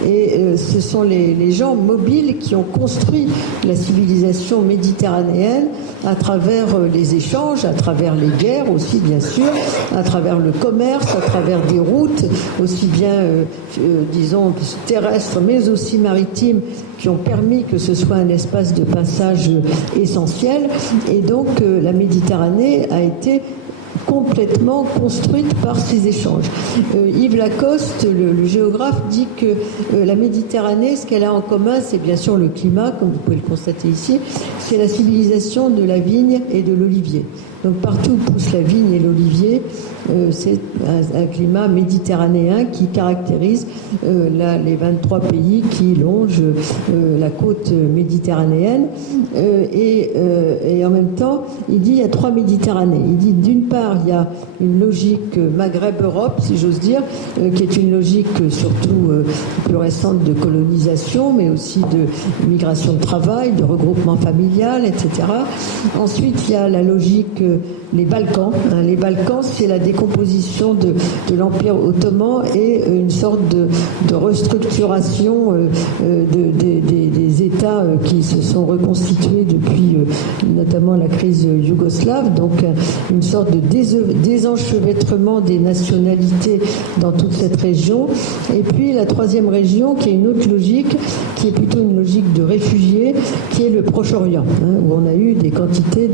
Et ce sont les gens mobiles qui ont construit la civilisation méditerranéenne à travers les échanges, à travers les guerres aussi bien sûr, à travers le commerce, à travers des routes aussi bien, disons, terrestres mais aussi maritimes qui ont permis que ce soit un espace de passage essentiel. Et donc la Méditerranée a été complètement construite par ces échanges. Yves Lacoste, le géographe, dit que la Méditerranée, ce qu'elle a en commun, c'est bien sûr le climat, comme vous pouvez le constater ici, c'est la civilisation de la vigne et de l'olivier. Donc partout où pousse la vigne et l'olivier, c'est un climat méditerranéen qui caractérise les 23 pays qui longent la côte méditerranéenne. Et en même temps, il dit il y a 3 Méditerranées. Il dit d'une part, il y a une logique Maghreb-Europe, si j'ose dire, qui est une logique surtout plus récente de colonisation, mais aussi de migration de travail, de regroupement familial, etc. Ensuite, il y a la logique les Balkans. Les Balkans, c'est la décomposition de l'Empire ottoman et une sorte de restructuration des États qui se sont reconstitués depuis notamment la crise yougoslave, donc une sorte de désenchevêtrement des nationalités dans toute cette région. Et puis la troisième région, qui est une autre logique, qui est plutôt une logique de réfugiés, qui est le Proche-Orient, où on a eu des quantités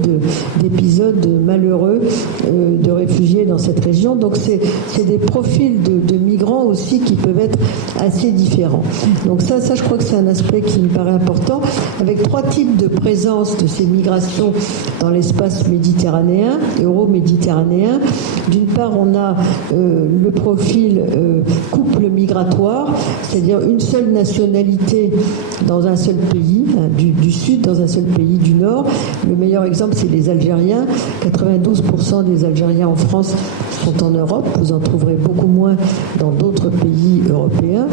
d'épisodes malheureux de réfugiés dans cette région. Donc c'est des profils de migrants aussi qui peuvent être assez différents. Donc ça je crois que c'est un aspect qui me paraît important, avec 3 types de présence de ces migrations dans l'espace méditerranéen, euro-méditerranéen. D'une part, on a le profil couple migratoire, c'est-à-dire une seule nationalité dans un seul pays, du sud dans un seul pays du nord. Le meilleur exemple, c'est les Algériens. 92% des Algériens en France sont en Europe. Vous en trouverez beaucoup moins dans d'autres pays européens.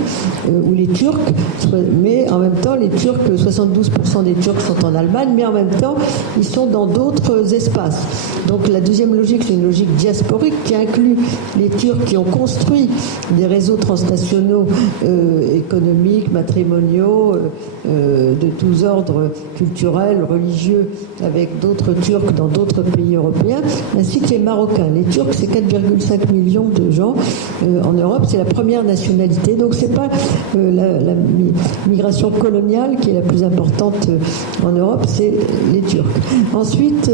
Ou les Turcs, mais en même temps, les Turcs, 72% des Turcs sont en Allemagne, mais en même temps, ils sont dans d'autres espaces. Donc la deuxième logique, c'est une logique diasporique qui inclut les Turcs qui ont construit des réseaux transnationaux économiques, matrimoniaux, de tous ordres culturels, religieux, avec d'autres Turcs dans d'autres pays européens, ainsi que les Marocains. Les Turcs, c'est 4,5 millions de gens en Europe, c'est la première nationalité, donc c'est pas la migration coloniale qui est la plus importante en Europe, c'est les Turcs. Ensuite,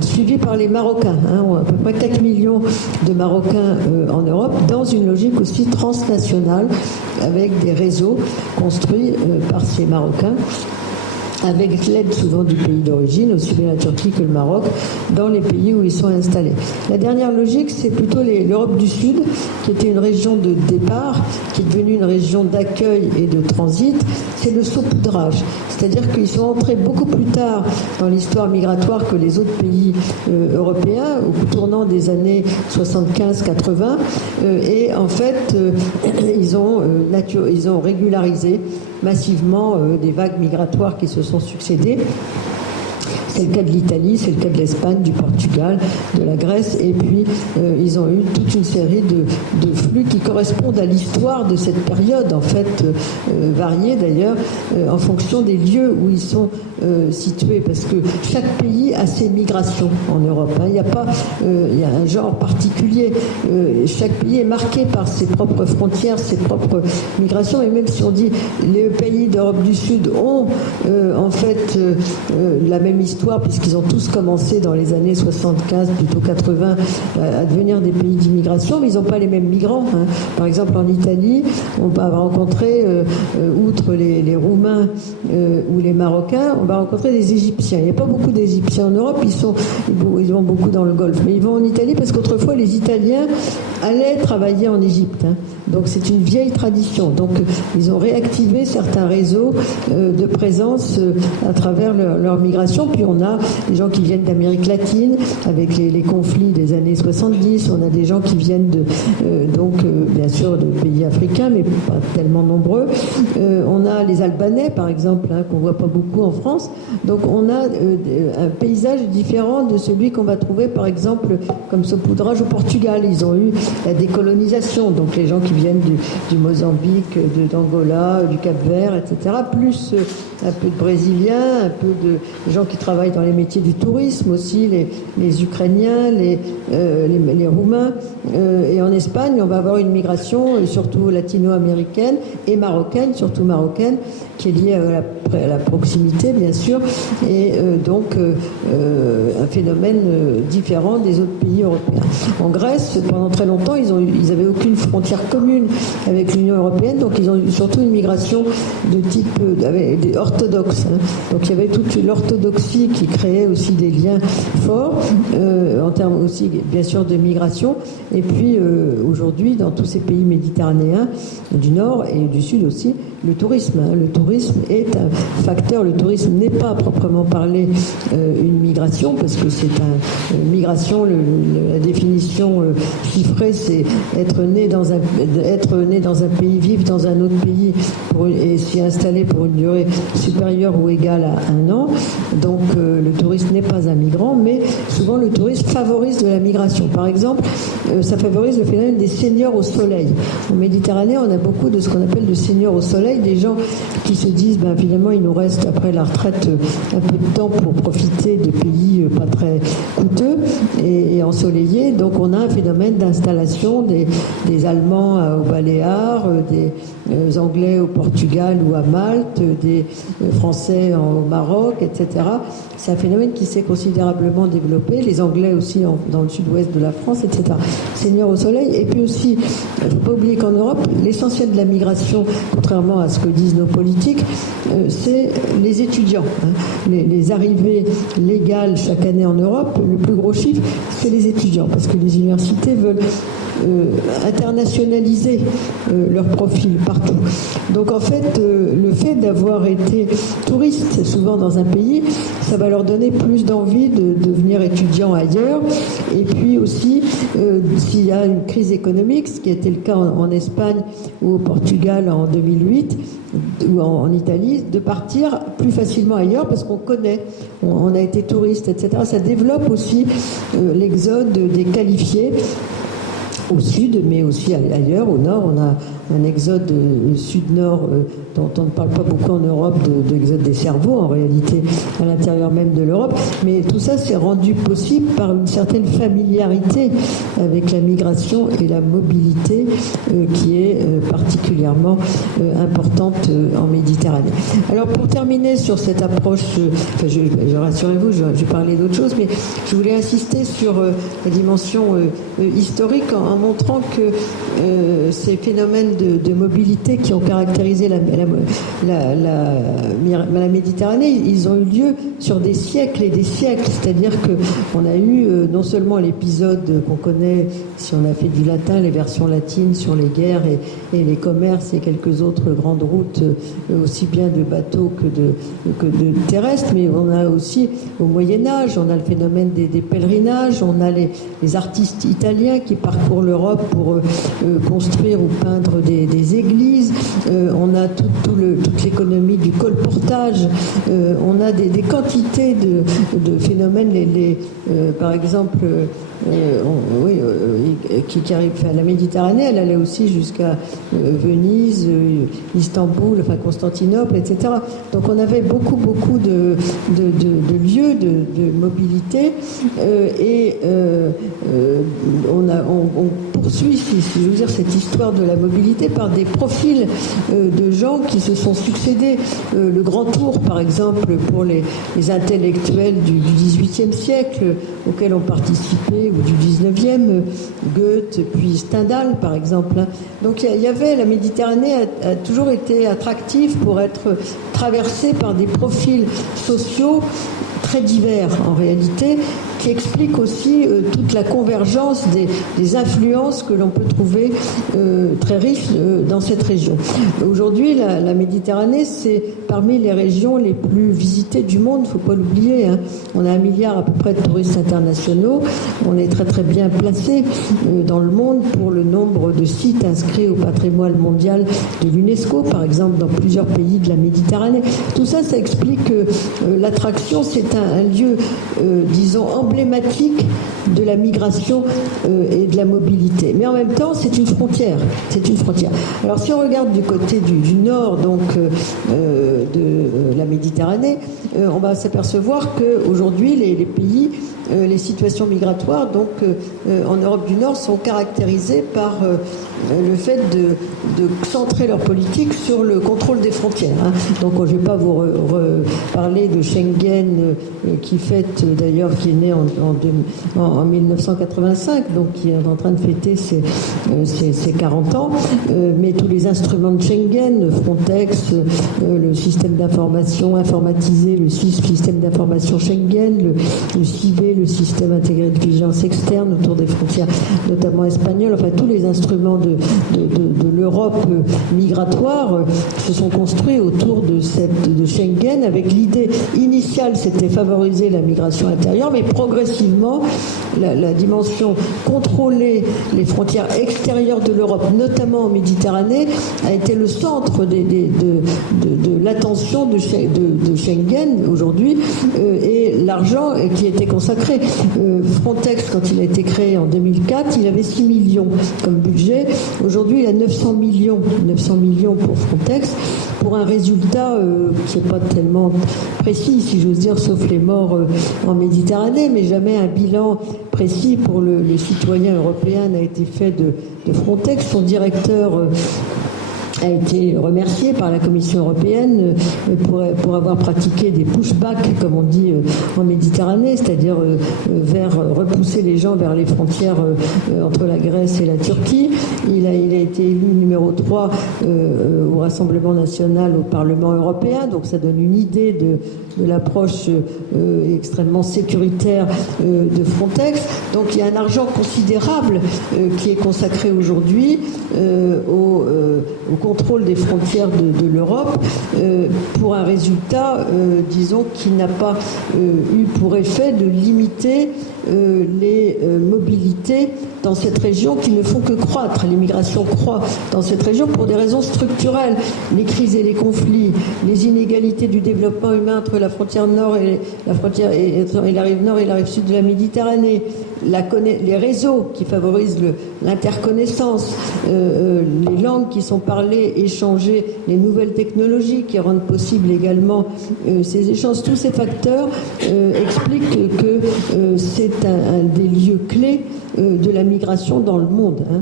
suivi par les Marocains, on a à peu près 4 millions de Marocains en Europe, dans une logique aussi transnationale, avec des réseaux construits par ces Marocains, avec l'aide souvent du pays d'origine, aussi bien la Turquie que le Maroc, dans les pays où ils sont installés. La dernière logique, c'est plutôt l'Europe du Sud, qui était une région de départ, qui est devenue une région d'accueil et de transit. C'est le saupoudrage, c'est-à-dire qu'ils sont entrés beaucoup plus tard dans l'histoire migratoire que les autres pays européens, au tournant des années 75-80, et en fait, ils ont régularisé massivement des vagues migratoires qui se sont succédées. C'est le cas de l'Italie, c'est le cas de l'Espagne, du Portugal, de la Grèce, et puis ils ont eu toute une série de flux qui correspondent à l'histoire de cette période, en fait, variée d'ailleurs, en fonction des lieux où ils sont situés, parce que chaque pays a ses migrations en Europe. Il y a pas, il y a un genre particulier. Chaque pays est marqué par ses propres frontières, ses propres migrations, et même si on dit les pays d'Europe du Sud ont en fait la même histoire, puisqu'ils ont tous commencé dans les années 75, plutôt 80, à devenir des pays d'immigration, mais ils n'ont pas les mêmes migrants. Par exemple, en Italie, on va rencontrer, outre les Roumains ou les Marocains, on va rencontrer des Égyptiens. Il n'y a pas beaucoup d'Égyptiens en Europe, ils vont beaucoup dans le Golfe, mais ils vont en Italie parce qu'autrefois, les Italiens allaient travailler en Égypte. Donc c'est une vieille tradition. Donc ils ont réactivé certains réseaux de présence à travers leur migration. Puis on on a des gens qui viennent d'Amérique latine, avec les conflits des années 70, on a des gens qui viennent bien sûr de pays africains, mais pas tellement nombreux. On a les Albanais, par exemple, qu'on ne voit pas beaucoup en France. Donc on a un paysage différent de celui qu'on va trouver, par exemple, comme saupoudrage au Portugal. Ils ont eu la décolonisation, donc les gens qui viennent du Mozambique, d'Angola, du Cap-Vert, etc., plus un peu de Brésiliens, un peu de gens qui travaillent dans les métiers du tourisme aussi, les Ukrainiens, les Roumains. Et en Espagne, on va avoir une migration surtout latino-américaine et marocaine, surtout marocaine, qui est liée à la proximité, bien sûr, et donc un phénomène différent des autres pays européens. En Grèce, pendant très longtemps, ils n'avaient aucune frontière commune avec l'Union européenne, donc ils ont eu surtout une migration de type orthodoxe. Donc il y avait toute l'orthodoxie qui créait aussi des liens forts, en termes aussi, bien sûr, de migration. Et puis aujourd'hui, dans tous ces pays méditerranéens, du Nord et du Sud aussi, le tourisme. Le tourisme est un facteur. Le tourisme n'est pas à proprement parler une migration, parce que c'est une migration. La définition chiffrée, c'est être né dans un pays, vivre dans un autre pays et s'y installer pour une durée supérieure ou égale à 1 an. Donc le tourisme n'est pas un migrant, mais souvent le tourisme favorise de la migration. Par exemple, ça favorise le phénomène des seniors au soleil. En Méditerranée, on a beaucoup de ce qu'on appelle de seniors au soleil, des gens qui se disent, finalement, il nous reste après la retraite un peu de temps pour profiter de pays pas très coûteux et ensoleillés. Donc on a un phénomène d'installation des Allemands aux Baléares, des Anglais au Portugal ou à Malte, des Français au Maroc, etc. C'est un phénomène qui s'est considérablement développé. Les Anglais aussi dans le sud-ouest de la France, etc. Seigneurs au soleil. Et puis aussi, il ne faut pas oublier qu'en Europe, l'essentiel de la migration, contrairement à ce que disent nos politiques, c'est les étudiants. Les arrivées légales chaque année en Europe, le plus gros chiffre, c'est les étudiants, parce que les universités veulent internationaliser leur profil partout. Donc en fait, le fait d'avoir été touriste souvent dans un pays, ça va leur donner plus d'envie de devenir étudiant ailleurs. Et puis aussi, s'il y a une crise économique, ce qui était le cas en Espagne ou au Portugal en 2008, ou en Italie, de partir plus facilement ailleurs parce qu'on connaît, on a été touriste, etc. Ça développe aussi l'exode des qualifiés au sud, mais aussi ailleurs, au nord. On a un exode sud-nord dont on ne parle pas beaucoup en Europe, d'exode des cerveaux, en réalité, à l'intérieur même de l'Europe. Mais tout ça s'est rendu possible par une certaine familiarité avec la migration et la mobilité qui est particulièrement importante en Méditerranée. Alors, pour terminer sur cette approche, rassurez-vous, je vais parler d'autre chose, mais je voulais insister sur la dimension historique en montrant que ces phénomènes de mobilité qui ont caractérisé la Méditerranée, ils ont eu lieu sur des siècles et des siècles. C'est-à-dire qu'on a eu non seulement l'épisode qu'on connaît, si on a fait du latin, les versions latines sur les guerres et les commerces et quelques autres grandes routes, aussi bien de bateaux que de terrestres, mais on a aussi au Moyen-Âge, on a le phénomène des pèlerinages, on a les artistes italiens qui parcourent l'Europe pour construire ou peindre des églises, on a toute l'économie du colportage, on a des quantités de phénomènes, par exemple, qui arrive à la Méditerranée, elle allait aussi jusqu'à Venise, Istanbul, Constantinople, etc. Donc on avait beaucoup de lieux de mobilité et on poursuit, si je veux dire, cette histoire de la mobilité par des profils de gens qui se sont succédés. Le Grand Tour, par exemple, pour les intellectuels du XVIIIe siècle auxquels ont participé, ou du XIXe, Goethe, puis Stendhal, par exemple. Donc il y avait, la Méditerranée a toujours été attractive pour être traversée par des profils sociaux très divers en réalité, qui explique aussi toute la convergence des influences que l'on peut trouver très riches dans cette région. Aujourd'hui, la Méditerranée, c'est parmi les régions les plus visitées du monde, il ne faut pas l'oublier. Hein. On a 1 milliard à peu près de touristes internationaux. On est très très bien placé dans le monde pour le nombre de sites inscrits au patrimoine mondial de l'UNESCO, par exemple, dans plusieurs pays de la Méditerranée. Tout ça, ça explique que l'attraction, c'est un lieu, disons, emblématique de la migration et de la mobilité. Mais en même temps, c'est une frontière. C'est une frontière. Alors, si on regarde du côté du nord, donc, de la Méditerranée, on va s'apercevoir qu'aujourd'hui, les pays, les situations migratoires, donc, en Europe du Nord, sont caractérisées par le fait de centrer leur politique sur le contrôle des frontières. Hein. Donc, je ne vais pas vous parler de Schengen, qui fête d'ailleurs, qui est né en 1985, donc qui est en train de fêter ses 40 ans, mais tous les instruments de Schengen, Frontex, le système d'information informatisé, le système d'information Schengen, le CIV, le système intégré de vigilance externe autour des frontières, notamment espagnoles, enfin tous les instruments de l'Europe migratoire se sont construits autour de Schengen, avec l'idée initiale, c'était favoriser la migration intérieure, mais progressivement, la dimension contrôler les frontières extérieures de l'Europe, notamment en Méditerranée, a été le centre de l'attention de Schengen aujourd'hui, et l'argent qui était consacré. Frontex, quand il a été créé en 2004, il avait 6 millions comme budget. Aujourd'hui, il a 900 millions pour Frontex, pour un résultat qui n'est pas tellement précis, si j'ose dire, sauf les morts en Méditerranée, mais jamais un bilan précis pour le citoyen européen n'a été fait de Frontex. Son directeur a été remercié par la Commission européenne pour avoir pratiqué des pushbacks, comme on dit en Méditerranée, c'est-à-dire repousser les gens vers les frontières entre la Grèce et la Turquie. Il a été élu numéro 3 au Rassemblement national au Parlement européen, donc ça donne une idée de l'approche extrêmement sécuritaire de Frontex. Donc il y a un argent considérable qui est consacré aujourd'hui au contrôle des frontières de l'Europe, pour un résultat, disons, qui n'a pas eu pour effet de limiter les mobilités dans cette région, qui ne font que croître. L'immigration croît dans cette région pour des raisons structurelles. Les crises et les conflits, les inégalités du développement humain entre la frontière nord et la rive nord et la rive sud de la Méditerranée, les réseaux qui favorisent l'interconnaissance, les langues qui sont parlées, échangées, les nouvelles technologies qui rendent possible également ces échanges. Tous ces facteurs expliquent que c'est un des lieux clés de la migration dans le monde, hein,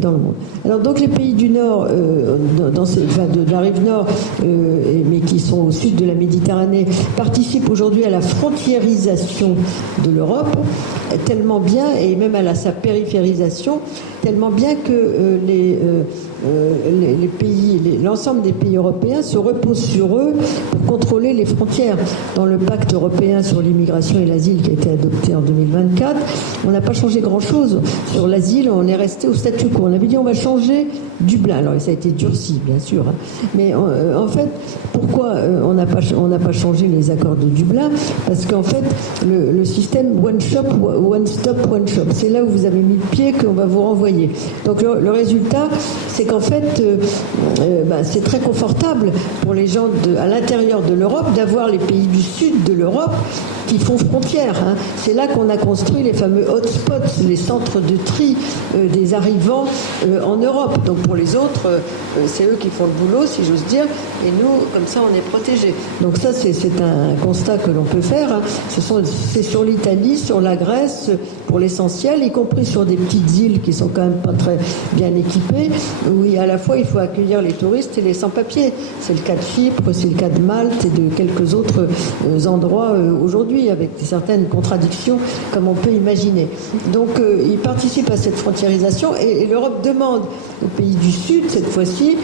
dans le monde. Alors donc les pays du Nord, de la rive Nord, mais qui sont au sud de la Méditerranée, participent aujourd'hui à la frontiérisation de l'Europe, tellement bien, et même à sa périphérisation, tellement bien que l'ensemble des pays européens se reposent sur eux pour contrôler les frontières. Dans le pacte européen sur l'immigration et l'asile qui a été adopté en 2024, on n'a pas changé grand-chose. Sur l'asile, on est resté au statu quo. On avait dit on va changer Dublin. Alors ça a été durci, bien sûr. Hein. Mais en fait, pourquoi on n'a pas changé les accords de Dublin? Parce qu'en fait, le système one stop, one shop, c'est là où vous avez mis le pied qu'on va vous renvoyer. Donc le résultat, c'est qu'en fait, c'est très confortable pour les gens à l'intérieur de l'Europe d'avoir les pays du sud de l'Europe qui font frontière. Hein. C'est là qu'on a construit les fameux hotspots, les centres de tri des arrivants en Europe. Donc pour les autres, c'est eux qui font le boulot, si j'ose dire, et nous, comme ça, on est protégés. Donc ça, c'est un constat que l'on peut faire. Hein. C'est sur l'Italie, sur la Grèce, pour l'essentiel, y compris sur des petites îles qui sont quand même pas très bien équipée, où à la fois il faut accueillir les touristes et les sans-papiers. C'est le cas de Chypre, c'est le cas de Malte et de quelques autres endroits aujourd'hui, avec certaines contradictions comme on peut imaginer. Donc ils participent à cette frontiérisation et l'Europe demande aux pays du Sud, cette fois-ci,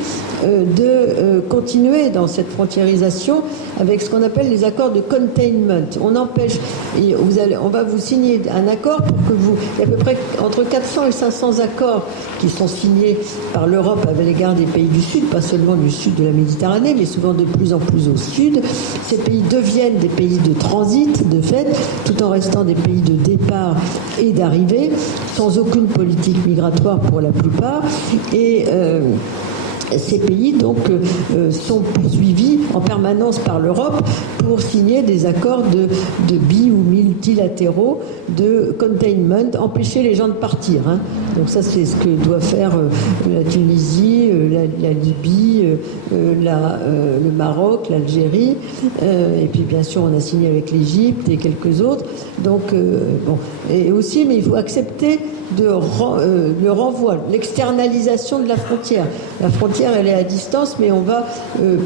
de continuer dans cette frontiérisation avec ce qu'on appelle les accords de containment. On empêche, et on va vous signer un accord pour que il y a à peu près entre 400 et 500 accords qui sont signés par l'Europe à l'égard des pays du Sud, pas seulement du sud de la Méditerranée, mais souvent de plus en plus au sud. Ces pays deviennent des pays de transit, de fait, tout en restant des pays de départ et d'arrivée, sans aucune politique migratoire pour la plupart. Et ces pays donc sont poursuivis en permanence par l'Europe pour signer des accords de bi- ou multilatéraux de containment, empêcher les gens de partir. Hein. Donc ça, c'est ce que doit faire la Tunisie, la Libye, le Maroc, l'Algérie, et puis bien sûr on a signé avec l'Égypte et quelques autres. Donc bon, et aussi, mais il faut accepter le renvoi, l'externalisation de la frontière. La frontière, elle est à distance, mais on va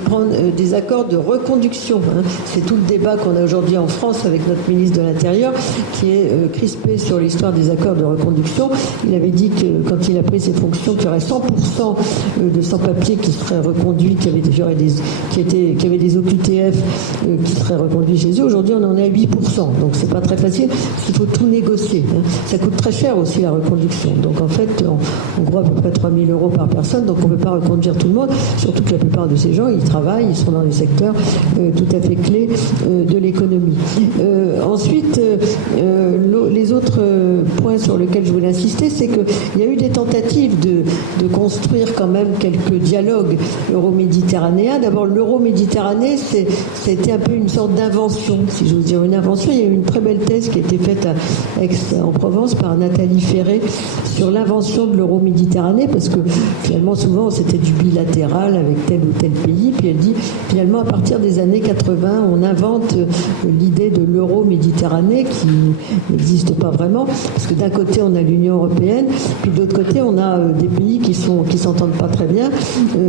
prendre des accords de reconduction. Hein. C'est tout le débat qu'on a aujourd'hui en France avec notre ministre de l'Intérieur, qui est crispé sur l'histoire des accords de reconduction. Il avait dit que quand il a pris ses fonctions, qu'il y aurait 100% de sans-papiers qui seraient reconduits, qu'il y avait des OQTF qui seraient reconduits chez eux. Aujourd'hui, on en est à 8%. Donc c'est pas très facile, parce qu'il faut tout négocier. Hein. Ça coûte très cher aussi la reconduction. Donc en fait, on croit à peu près 3 000 € par personne, donc on ne peut pas reconduire tout le monde, surtout que la plupart de ces gens, ils travaillent, ils sont dans les secteurs tout à fait clés de l'économie. Ensuite, les autres points sur lesquels je voulais insister, c'est qu'il y a eu des tentatives de construire quand même quelques dialogues euro-méditerranéens. D'abord, l'euro-méditerranée, c'était un peu une sorte d'invention, si j'ose dire, une invention. Il y a eu une très belle thèse qui a été faite à Aix-en-Provence par Nathalie Ferré sur l'invention de l'euro-méditerranée, parce que finalement, souvent, c'était du bilatéral avec tel ou tel pays. Puis elle dit, finalement, à partir des années 80, on invente l'idée de l'euro-méditerranée qui n'existe pas vraiment, parce que d'un côté, on a l'Union européenne, puis de l'autre côté, on a des pays qui s'entendent pas très bien,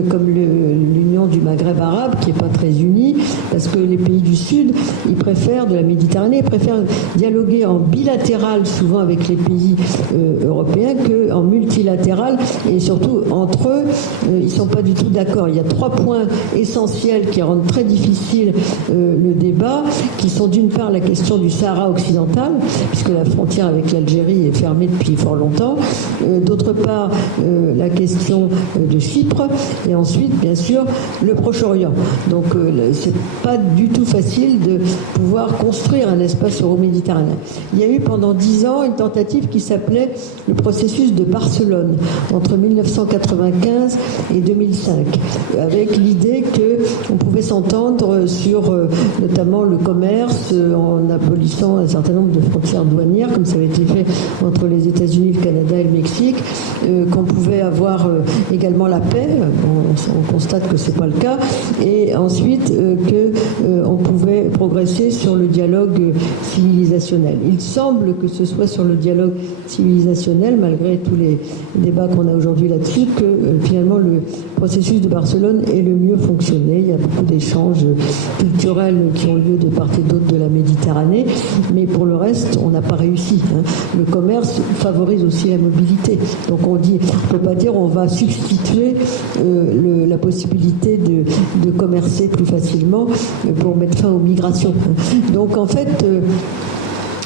comme l'Union du Maghreb arabe, qui est pas très unie, parce que les pays du Sud, ils préfèrent, de la Méditerranée, ils préfèrent dialoguer en bilatéral, souvent avec les pays européens, qu'en multilatéral, et surtout, entre eux, ils sont pas du tout d'accord. Il y a 3 points essentiels qui rendent très difficile le débat, qui sont d'une part la question du Sahara occidental, puisque la frontière avec l'Algérie est fermée depuis fort longtemps, d'autre part la question de Chypre, et ensuite bien sûr le Proche-Orient. Donc c'est pas du tout facile de pouvoir construire un espace euro-méditerranéen. Il y a eu pendant 10 ans une tentative qui s'appelait le processus de Barcelone, entre 1995 et 2005, avec l'idée qu'on pouvait s'entendre sur notamment le commerce, en abolissant un certain nombre de frontières douanières, comme ça avait été fait entre les États-Unis, le Canada et le Mexique, qu'on pouvait avoir également la paix. On constate que c'est pas le cas, et ensuite qu'on pouvait progresser sur le dialogue civilisationnel. Il semble que ce soit sur le dialogue civilisationnel, malgré tous les débats qu'on a aujourd'hui là-dessus, que finalement le processus de Barcelone est le mieux fonctionné. Il y a beaucoup d'échanges culturels qui ont lieu de part et d'autre de la Méditerranée, mais pour le reste, on n'a pas réussi. Hein. Le commerce favorise aussi la mobilité. Donc on peut pas dire on va substituer la possibilité de commercer plus facilement pour mettre fin aux migrations. Donc en fait,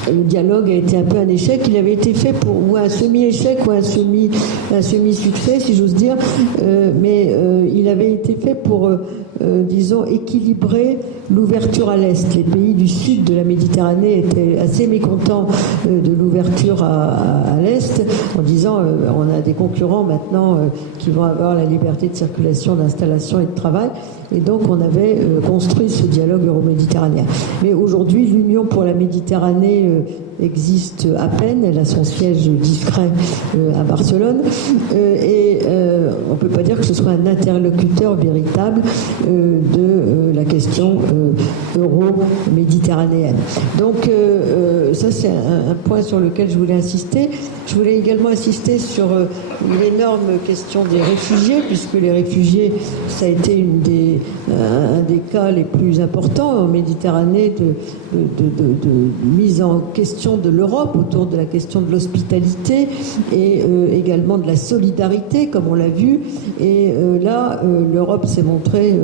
le dialogue a été un peu un échec. Il avait été fait ou un semi-échec ou un semi-succès, si j'ose dire, mais il avait été fait pour, disons, équilibrer l'ouverture à l'Est. Les pays du sud de la Méditerranée étaient assez mécontents de l'ouverture à l'Est, en disant on a des concurrents maintenant qui vont avoir la liberté de circulation, d'installation et de travail. Et donc on avait construit ce dialogue euro-méditerranéen. Mais aujourd'hui, l'Union pour la Méditerranée existe à peine. Elle a son siège discret à Barcelone. Et on ne peut pas dire que ce soit un interlocuteur véritable de la question euro-méditerranéenne. Donc ça, c'est un point sur lequel je voulais insister. Je voulais également insister sur l'énorme question des réfugiés, puisque les réfugiés, ça a été un des cas les plus importants en Méditerranée de mise en question de l'Europe autour de la question de l'hospitalité et également de la solidarité, comme on l'a vu. Et là, l'Europe s'est montrée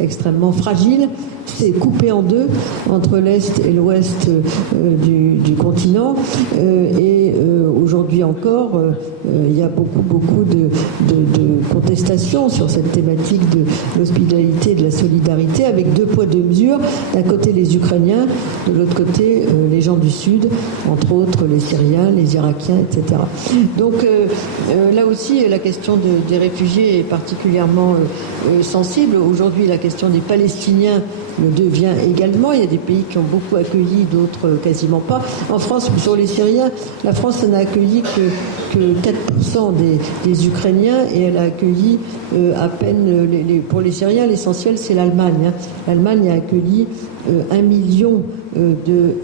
extrêmement fragile. C'est coupé en deux entre l'Est et l'Ouest du continent. Et aujourd'hui encore, il y a beaucoup de contestations sur cette thématique de l'hospitalité et de la solidarité, avec deux poids, deux mesures. D'un côté, les Ukrainiens, de l'autre côté, les gens du Sud, entre autres les Syriens, les Irakiens, etc. Donc là aussi, la question des réfugiés est particulièrement sensible. Aujourd'hui, la question des Palestiniens le devient également. Il y a des pays qui ont beaucoup accueilli, d'autres quasiment pas. En France, sur les Syriens, la France n'a accueilli que 4% des Ukrainiens, et elle a accueilli à peine, pour les Syriens, l'essentiel c'est l'Allemagne. L'Allemagne a accueilli 1 million de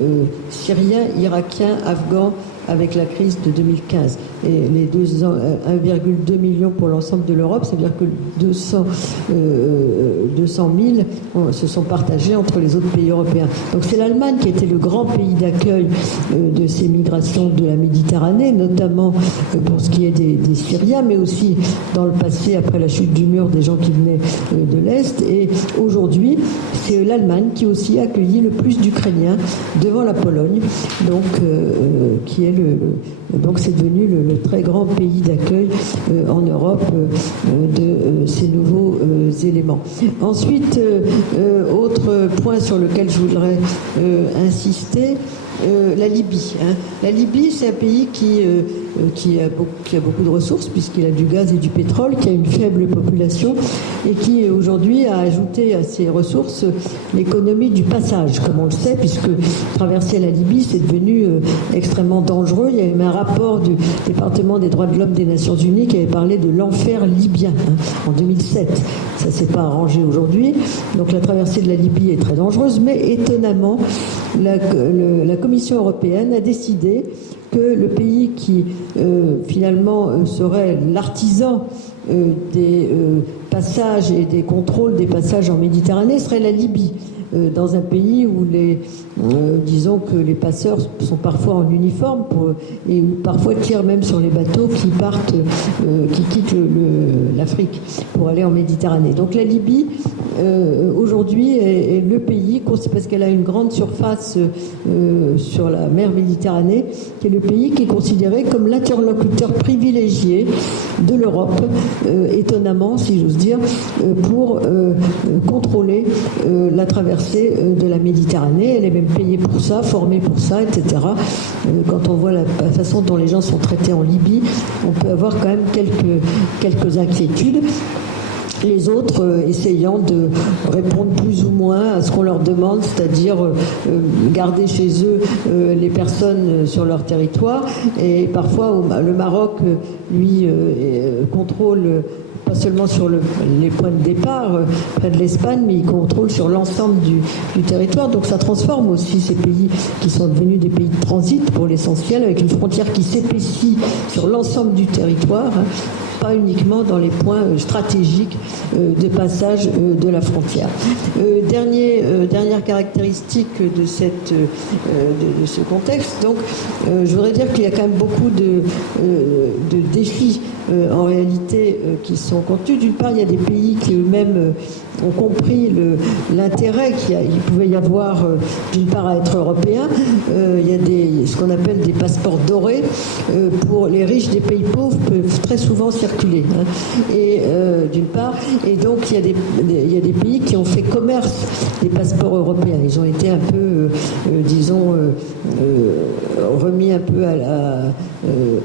Syriens, Irakiens, Afghans avec la crise de 2015. Et les 1,2 million pour l'ensemble de l'Europe, c'est-à-dire que 200 000 se sont partagés entre les autres pays européens. Donc c'est l'Allemagne qui était le grand pays d'accueil de ces migrations de la Méditerranée, notamment pour ce qui est des Syriens, mais aussi dans le passé, après la chute du mur, des gens qui venaient de l'Est. Et aujourd'hui, c'est l'Allemagne qui aussi a accueilli le plus d'Ukrainiens devant la Pologne, donc qui est donc c'est devenu le très grand pays d'accueil en Europe de ces nouveaux éléments. Ensuite, autre point sur lequel je voudrais insister, la Libye. La Libye, c'est un pays qui a beaucoup de ressources, puisqu'il a du gaz et du pétrole, qui a une faible population, et qui aujourd'hui a ajouté à ses ressources l'économie du passage, comme on le sait, puisque traverser la Libye, c'est devenu extrêmement dangereux. Il y a eu un rapport du département des droits de l'homme des Nations Unies qui avait parlé de l'enfer libyen en 2007. Ça ne s'est pas arrangé aujourd'hui. Donc la traversée de la Libye est très dangereuse, mais étonnamment, la Commission européenne a décidé que le pays qui finalement serait l'artisan des passages et des contrôles des passages en Méditerranée serait la Libye, dans un pays où disons que les passeurs sont parfois en uniforme et où parfois tirent même sur les bateaux qui partent, qui quittent l'Afrique pour aller en Méditerranée. Donc la Libye aujourd'hui est le pays, parce qu'elle a une grande surface sur la mer Méditerranée, qui est le pays qui est considéré comme l'interlocuteur privilégié de l'Europe, étonnamment, si j'ose dire, pour contrôler la traversée de la Méditerranée. Elle est même payée pour ça, formée pour ça, etc. Quand on voit la façon dont les gens sont traités en Libye, on peut avoir quand même quelques inquiétudes. Les autres essayant de répondre plus ou moins à ce qu'on leur demande, c'est-à-dire garder chez eux les personnes sur leur territoire. Et parfois, le Maroc, lui, contrôle pas seulement sur les points de départ près de l'Espagne, mais il contrôle sur l'ensemble du territoire. Donc ça transforme aussi ces pays qui sont devenus des pays de transit pour l'essentiel, avec une frontière qui s'épaissit sur l'ensemble du territoire, pas uniquement dans les points stratégiques de passage de la frontière. Dernière caractéristique de ce contexte, donc je voudrais dire qu'il y a quand même beaucoup de défis en réalité qui sont contenus. D'une part, il y a des pays qui eux-mêmes ont compris l'intérêt qu'il pouvait y avoir d'une part à être européen. Il y a ce qu'on appelle des passeports dorés pour les riches des pays pauvres peuvent très souvent circuler. Et d'une part, et donc il y a des pays qui ont fait commerce des passeports européens. Ils ont été un peu, disons, remis un peu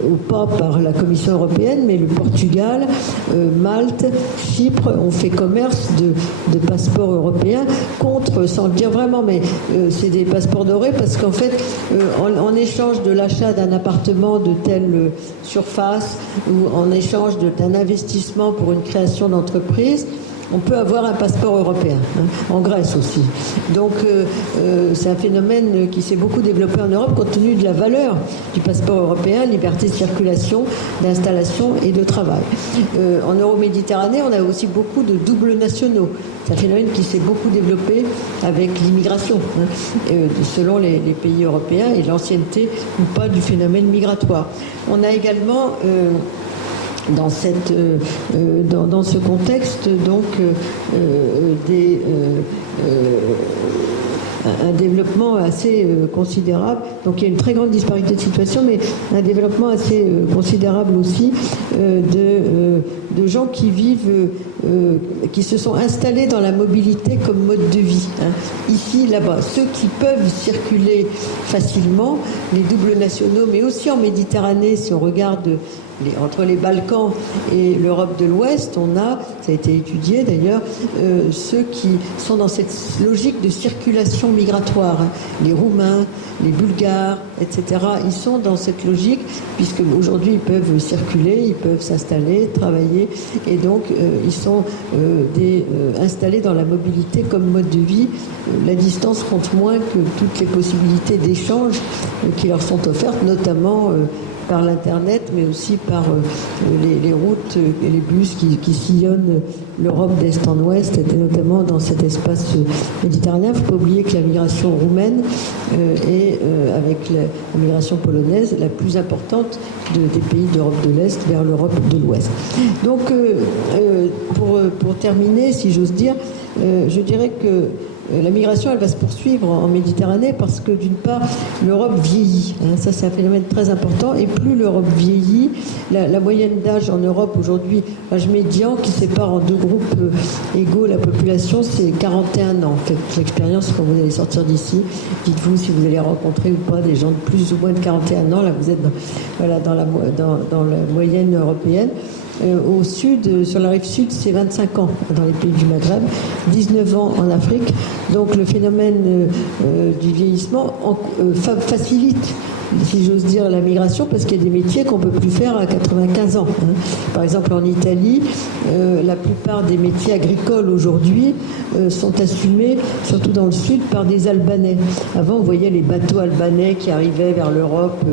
au pas par la Commission européenne, mais le Portugal, Malte, Chypre ont fait commerce de passeports européens contre, sans le dire vraiment, mais c'est des passeports dorés parce qu'en fait, en échange de l'achat d'un appartement de telle surface ou en échange d'un investissement pour une création d'entreprise, on peut avoir un passeport européen, en Grèce aussi. Donc c'est un phénomène qui s'est beaucoup développé en Europe compte tenu de la valeur du passeport européen, liberté de circulation, d'installation et de travail. En Euroméditerranée, on a aussi beaucoup de doubles nationaux. C'est un phénomène qui s'est beaucoup développé avec l'immigration, selon les pays européens et l'ancienneté ou pas du phénomène migratoire. On a également dans ce contexte donc un développement assez considérable. Donc il y a une très grande disparité de situation, mais un développement assez considérable aussi de gens qui vivent, qui se sont installés dans la mobilité comme mode de vie. Ici, là-bas, ceux qui peuvent circuler facilement, les doubles nationaux, mais aussi en Méditerranée, si on regarde entre les Balkans et l'Europe de l'Ouest, on a, ça a été étudié d'ailleurs, ceux qui sont dans cette logique de circulation migratoire. Les Roumains, les Bulgares, etc. Ils sont dans cette logique, puisque aujourd'hui ils peuvent circuler, ils peuvent s'installer, travailler, et donc ils sont installés dans la mobilité comme mode de vie. La distance compte moins que toutes les possibilités d'échange qui leur sont offertes, notamment par l'Internet, mais aussi par les routes et les bus qui sillonnent l'Europe d'est en ouest, et notamment dans cet espace méditerranéen. Il ne faut pas oublier que la migration roumaine est, avec la migration polonaise, la plus importante des pays d'Europe de l'Est vers l'Europe de l'Ouest. Donc, pour terminer, si j'ose dire, je dirais que la migration, elle va se poursuivre en Méditerranée parce que, d'une part, l'Europe vieillit. Ça, c'est un phénomène très important. Et plus l'Europe vieillit, la moyenne d'âge en Europe aujourd'hui, l'âge médian qui sépare en deux groupes égaux la population, c'est 41 ans. Faites l'expérience quand vous allez sortir d'ici. Dites-vous si vous allez rencontrer ou pas des gens de plus ou moins de 41 ans. Là, vous êtes dans la moyenne européenne. Au sud, sur la rive sud, c'est 25 ans dans les pays du Maghreb, 19 ans en Afrique. Donc le phénomène du vieillissement facilite, si j'ose dire, la migration, parce qu'il y a des métiers qu'on ne peut plus faire à 95 ans. Par exemple, en Italie, la plupart des métiers agricoles aujourd'hui sont assumés, surtout dans le sud, par des Albanais. Avant, on voyait les bateaux albanais qui arrivaient vers l'Europe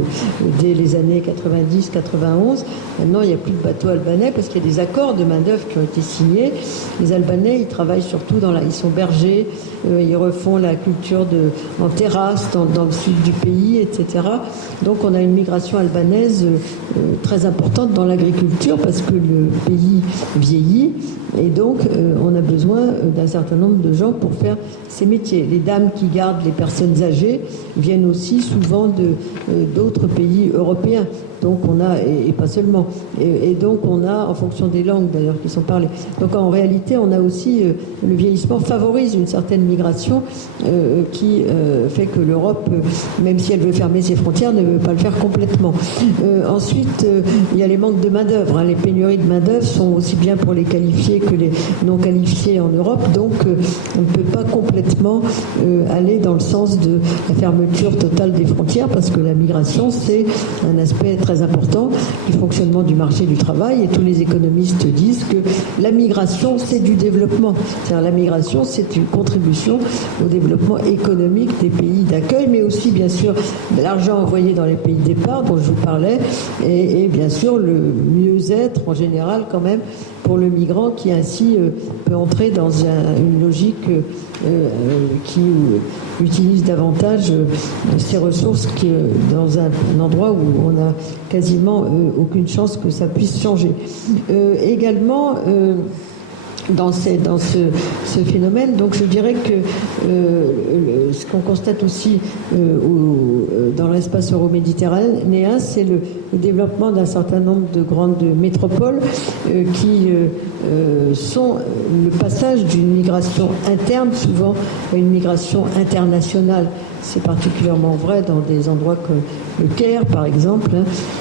dès les années 90-91. Maintenant, il n'y a plus de bateaux albanais parce qu'il y a des accords de main-d'œuvre qui ont été signés. Les Albanais, ils travaillent surtout ils sont bergers, ils refont la culture en terrasse dans le sud du pays, etc. Donc on a une migration albanaise très importante dans l'agriculture parce que le pays vieillit et donc on a besoin d'un certain nombre de gens pour faire ces métiers. Les dames qui gardent les personnes âgées viennent aussi souvent d'autres pays européens. Donc on a, et pas seulement, et donc on a, en fonction des langues d'ailleurs qui sont parlées. Donc en réalité, on a aussi, le vieillissement favorise une certaine migration qui fait que l'Europe, même si elle veut fermer ses frontières, ne veut pas le faire complètement. Ensuite, il y a les manques de main-d'œuvre. Les pénuries de main-d'œuvre sont aussi bien pour les qualifiés que les non qualifiés en Europe. Donc on ne peut pas complètement aller dans le sens de la fermeture totale des frontières parce que la migration, c'est un aspect très important du fonctionnement du marché du travail et tous les économistes disent que la migration c'est du développement. C'est-à-dire la migration c'est une contribution au développement économique des pays d'accueil mais aussi bien sûr l'argent envoyé dans les pays de départ dont je vous parlais et bien sûr le mieux-être en général quand même pour le migrant qui ainsi peut entrer dans une logique qui utilise davantage ses ressources dans un endroit où on n'a quasiment aucune chance que ça puisse changer. Également, dans ce phénomène, donc je dirais que ce qu'on constate aussi dans l'espace euro-méditerranéen, c'est le développement d'un certain nombre de grandes métropoles qui sont le passage d'une migration interne souvent à une migration internationale. C'est particulièrement vrai dans des endroits le Caire, par exemple,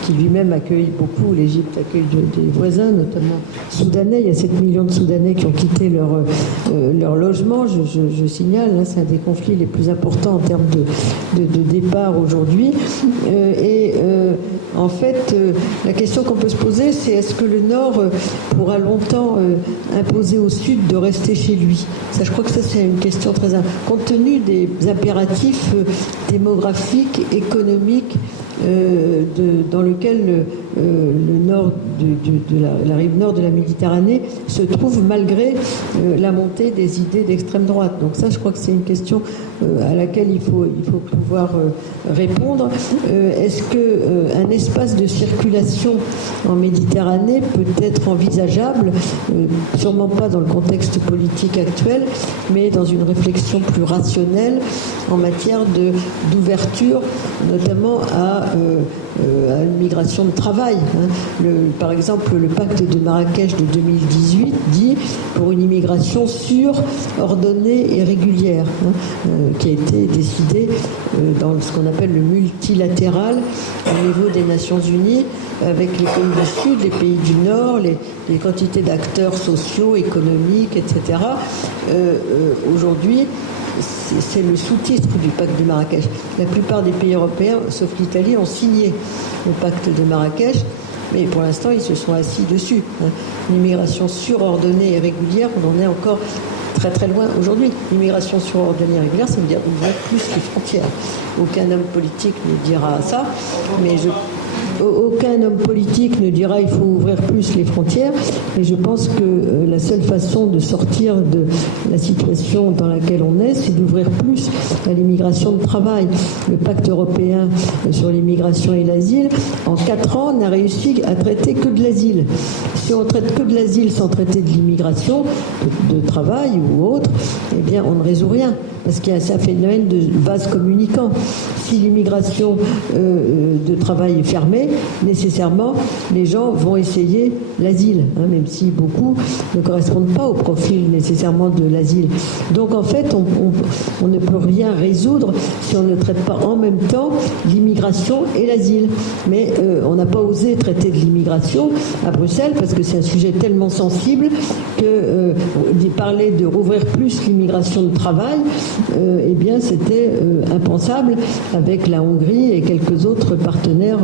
qui lui-même accueille beaucoup. L'Égypte accueille des voisins, notamment soudanais. Il y a 7 millions de Soudanais qui ont quitté leur logement. Je signale, c'est un des conflits les plus importants en termes de départ aujourd'hui. En fait, la question qu'on peut se poser, c'est est-ce que le Nord pourra longtemps imposer au Sud de rester chez lui? Ça, je crois que ça, c'est une question très importante. Compte tenu des impératifs démographiques, économiques, dans lequel le nord la rive nord de la Méditerranée se trouve malgré la montée des idées d'extrême droite. Donc ça, je crois que c'est une question à laquelle il faut pouvoir répondre. Est-ce qu'un espace de circulation en Méditerranée peut être envisageable, sûrement pas dans le contexte politique actuel, mais dans une réflexion plus rationnelle en matière d'ouverture, notamment à une migration de travail. Par exemple, le pacte de Marrakech de 2018 dit pour une immigration sûre, ordonnée et régulière, qui a été décidé dans ce qu'on appelle le multilatéral au niveau des Nations Unies, avec les pays du Sud, les pays du Nord, les quantités d'acteurs sociaux, économiques, etc. Aujourd'hui, c'est le sous-titre du pacte de Marrakech. La plupart des pays européens, sauf l'Italie, ont signé le pacte de Marrakech, mais pour l'instant, ils se sont assis dessus. L'immigration surordonnée et régulière, on en est encore très très loin aujourd'hui. L'immigration surordonnée et régulière, ça veut dire ouvrir plus les frontières. Aucun homme politique ne dira ça, mais aucun homme politique ne dira il faut ouvrir plus les frontières, mais je pense que la seule façon de sortir de la situation dans laquelle on est, c'est d'ouvrir plus à l'immigration de travail. Le pacte européen sur l'immigration et l'asile, en 4 ans, n'a réussi à traiter que de l'asile. Si on traite que de l'asile sans traiter de l'immigration, de travail ou autre, eh bien on ne résout rien, parce qu'il y a un phénomène de vase communicant. Si l'immigration de travail est fermée, nécessairement, les gens vont essayer l'asile, même si beaucoup ne correspondent pas au profil nécessairement de l'asile. Donc en fait, on ne peut rien résoudre si on ne traite pas en même temps l'immigration et l'asile. Mais on n'a pas osé traiter de l'immigration à Bruxelles parce que c'est un sujet tellement sensible que parler de rouvrir plus l'immigration de travail, eh bien c'était impensable avec la Hongrie et quelques autres partenaires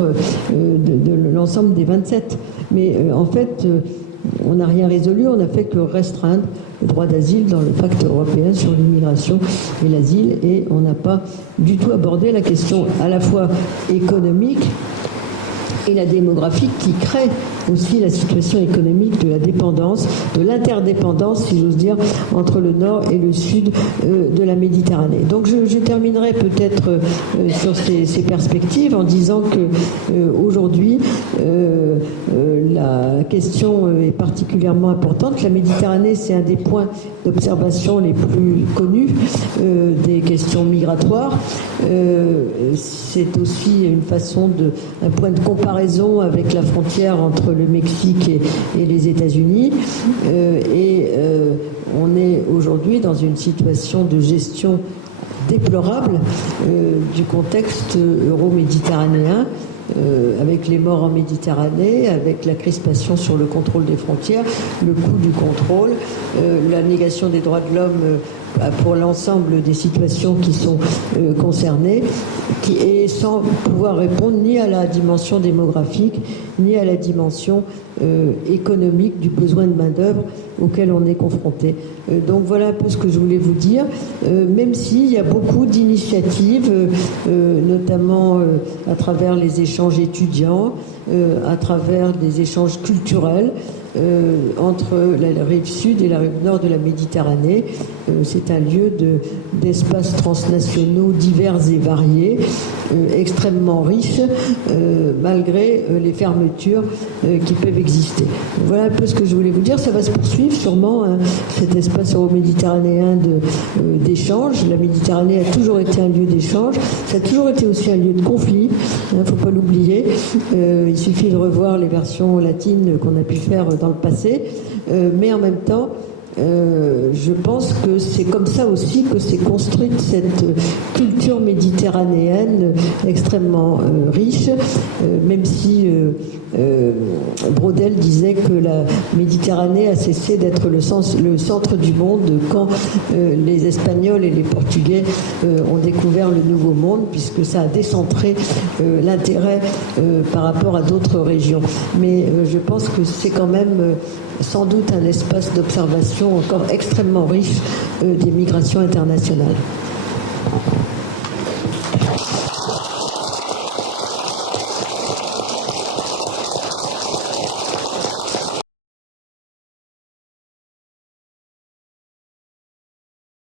de l'ensemble des 27. Mais en fait, on n'a rien résolu, on n'a fait que restreindre le droit d'asile dans le pacte européen sur l'immigration et l'asile, et on n'a pas du tout abordé la question à la fois économique et la démographique qui crée aussi la situation économique de la dépendance, de l'interdépendance, si j'ose dire, entre le nord et le sud de la Méditerranée. Donc je terminerai peut-être sur ces perspectives en disant que aujourd'hui la question est particulièrement importante. La Méditerranée, c'est un des points d'observation les plus connus des questions migratoires. C'est aussi une façon un point de comparaison avec la frontière entre le Mexique et les États-Unis. On est aujourd'hui dans une situation de gestion déplorable du contexte euro-méditerranéen, avec les morts en Méditerranée, avec la crispation sur le contrôle des frontières, le coût du contrôle, la négation des droits de l'homme pour l'ensemble des situations qui sont concernées, et sans pouvoir répondre ni à la dimension démographique, ni à la dimension économique du besoin de main-d'œuvre auquel on est confronté. Donc voilà un peu ce que je voulais vous dire, même s'il y a beaucoup d'initiatives, notamment à travers les échanges étudiants, à travers des échanges culturels, entre la rive sud et la rive nord de la Méditerranée. C'est un lieu d'espaces transnationaux divers et variés, extrêmement riches, malgré les fermetures qui peuvent exister. Voilà un peu ce que je voulais vous dire. Ça va se poursuivre sûrement, cet espace euro-méditerranéen d'échange. La Méditerranée a toujours été un lieu d'échange. Ça a toujours été aussi un lieu de conflit. Il ne faut pas l'oublier. Il suffit de revoir les versions latines qu'on a pu faire dans le passé. Mais en même temps, je pense que c'est comme ça aussi que s'est construite cette culture méditerranéenne extrêmement riche, même si Braudel disait que la Méditerranée a cessé d'être le centre du monde quand les Espagnols et les Portugais ont découvert le Nouveau Monde, puisque ça a décentré l'intérêt par rapport à d'autres régions. Mais je pense que c'est quand même sans doute un espace d'observation encore extrêmement riche des migrations internationales.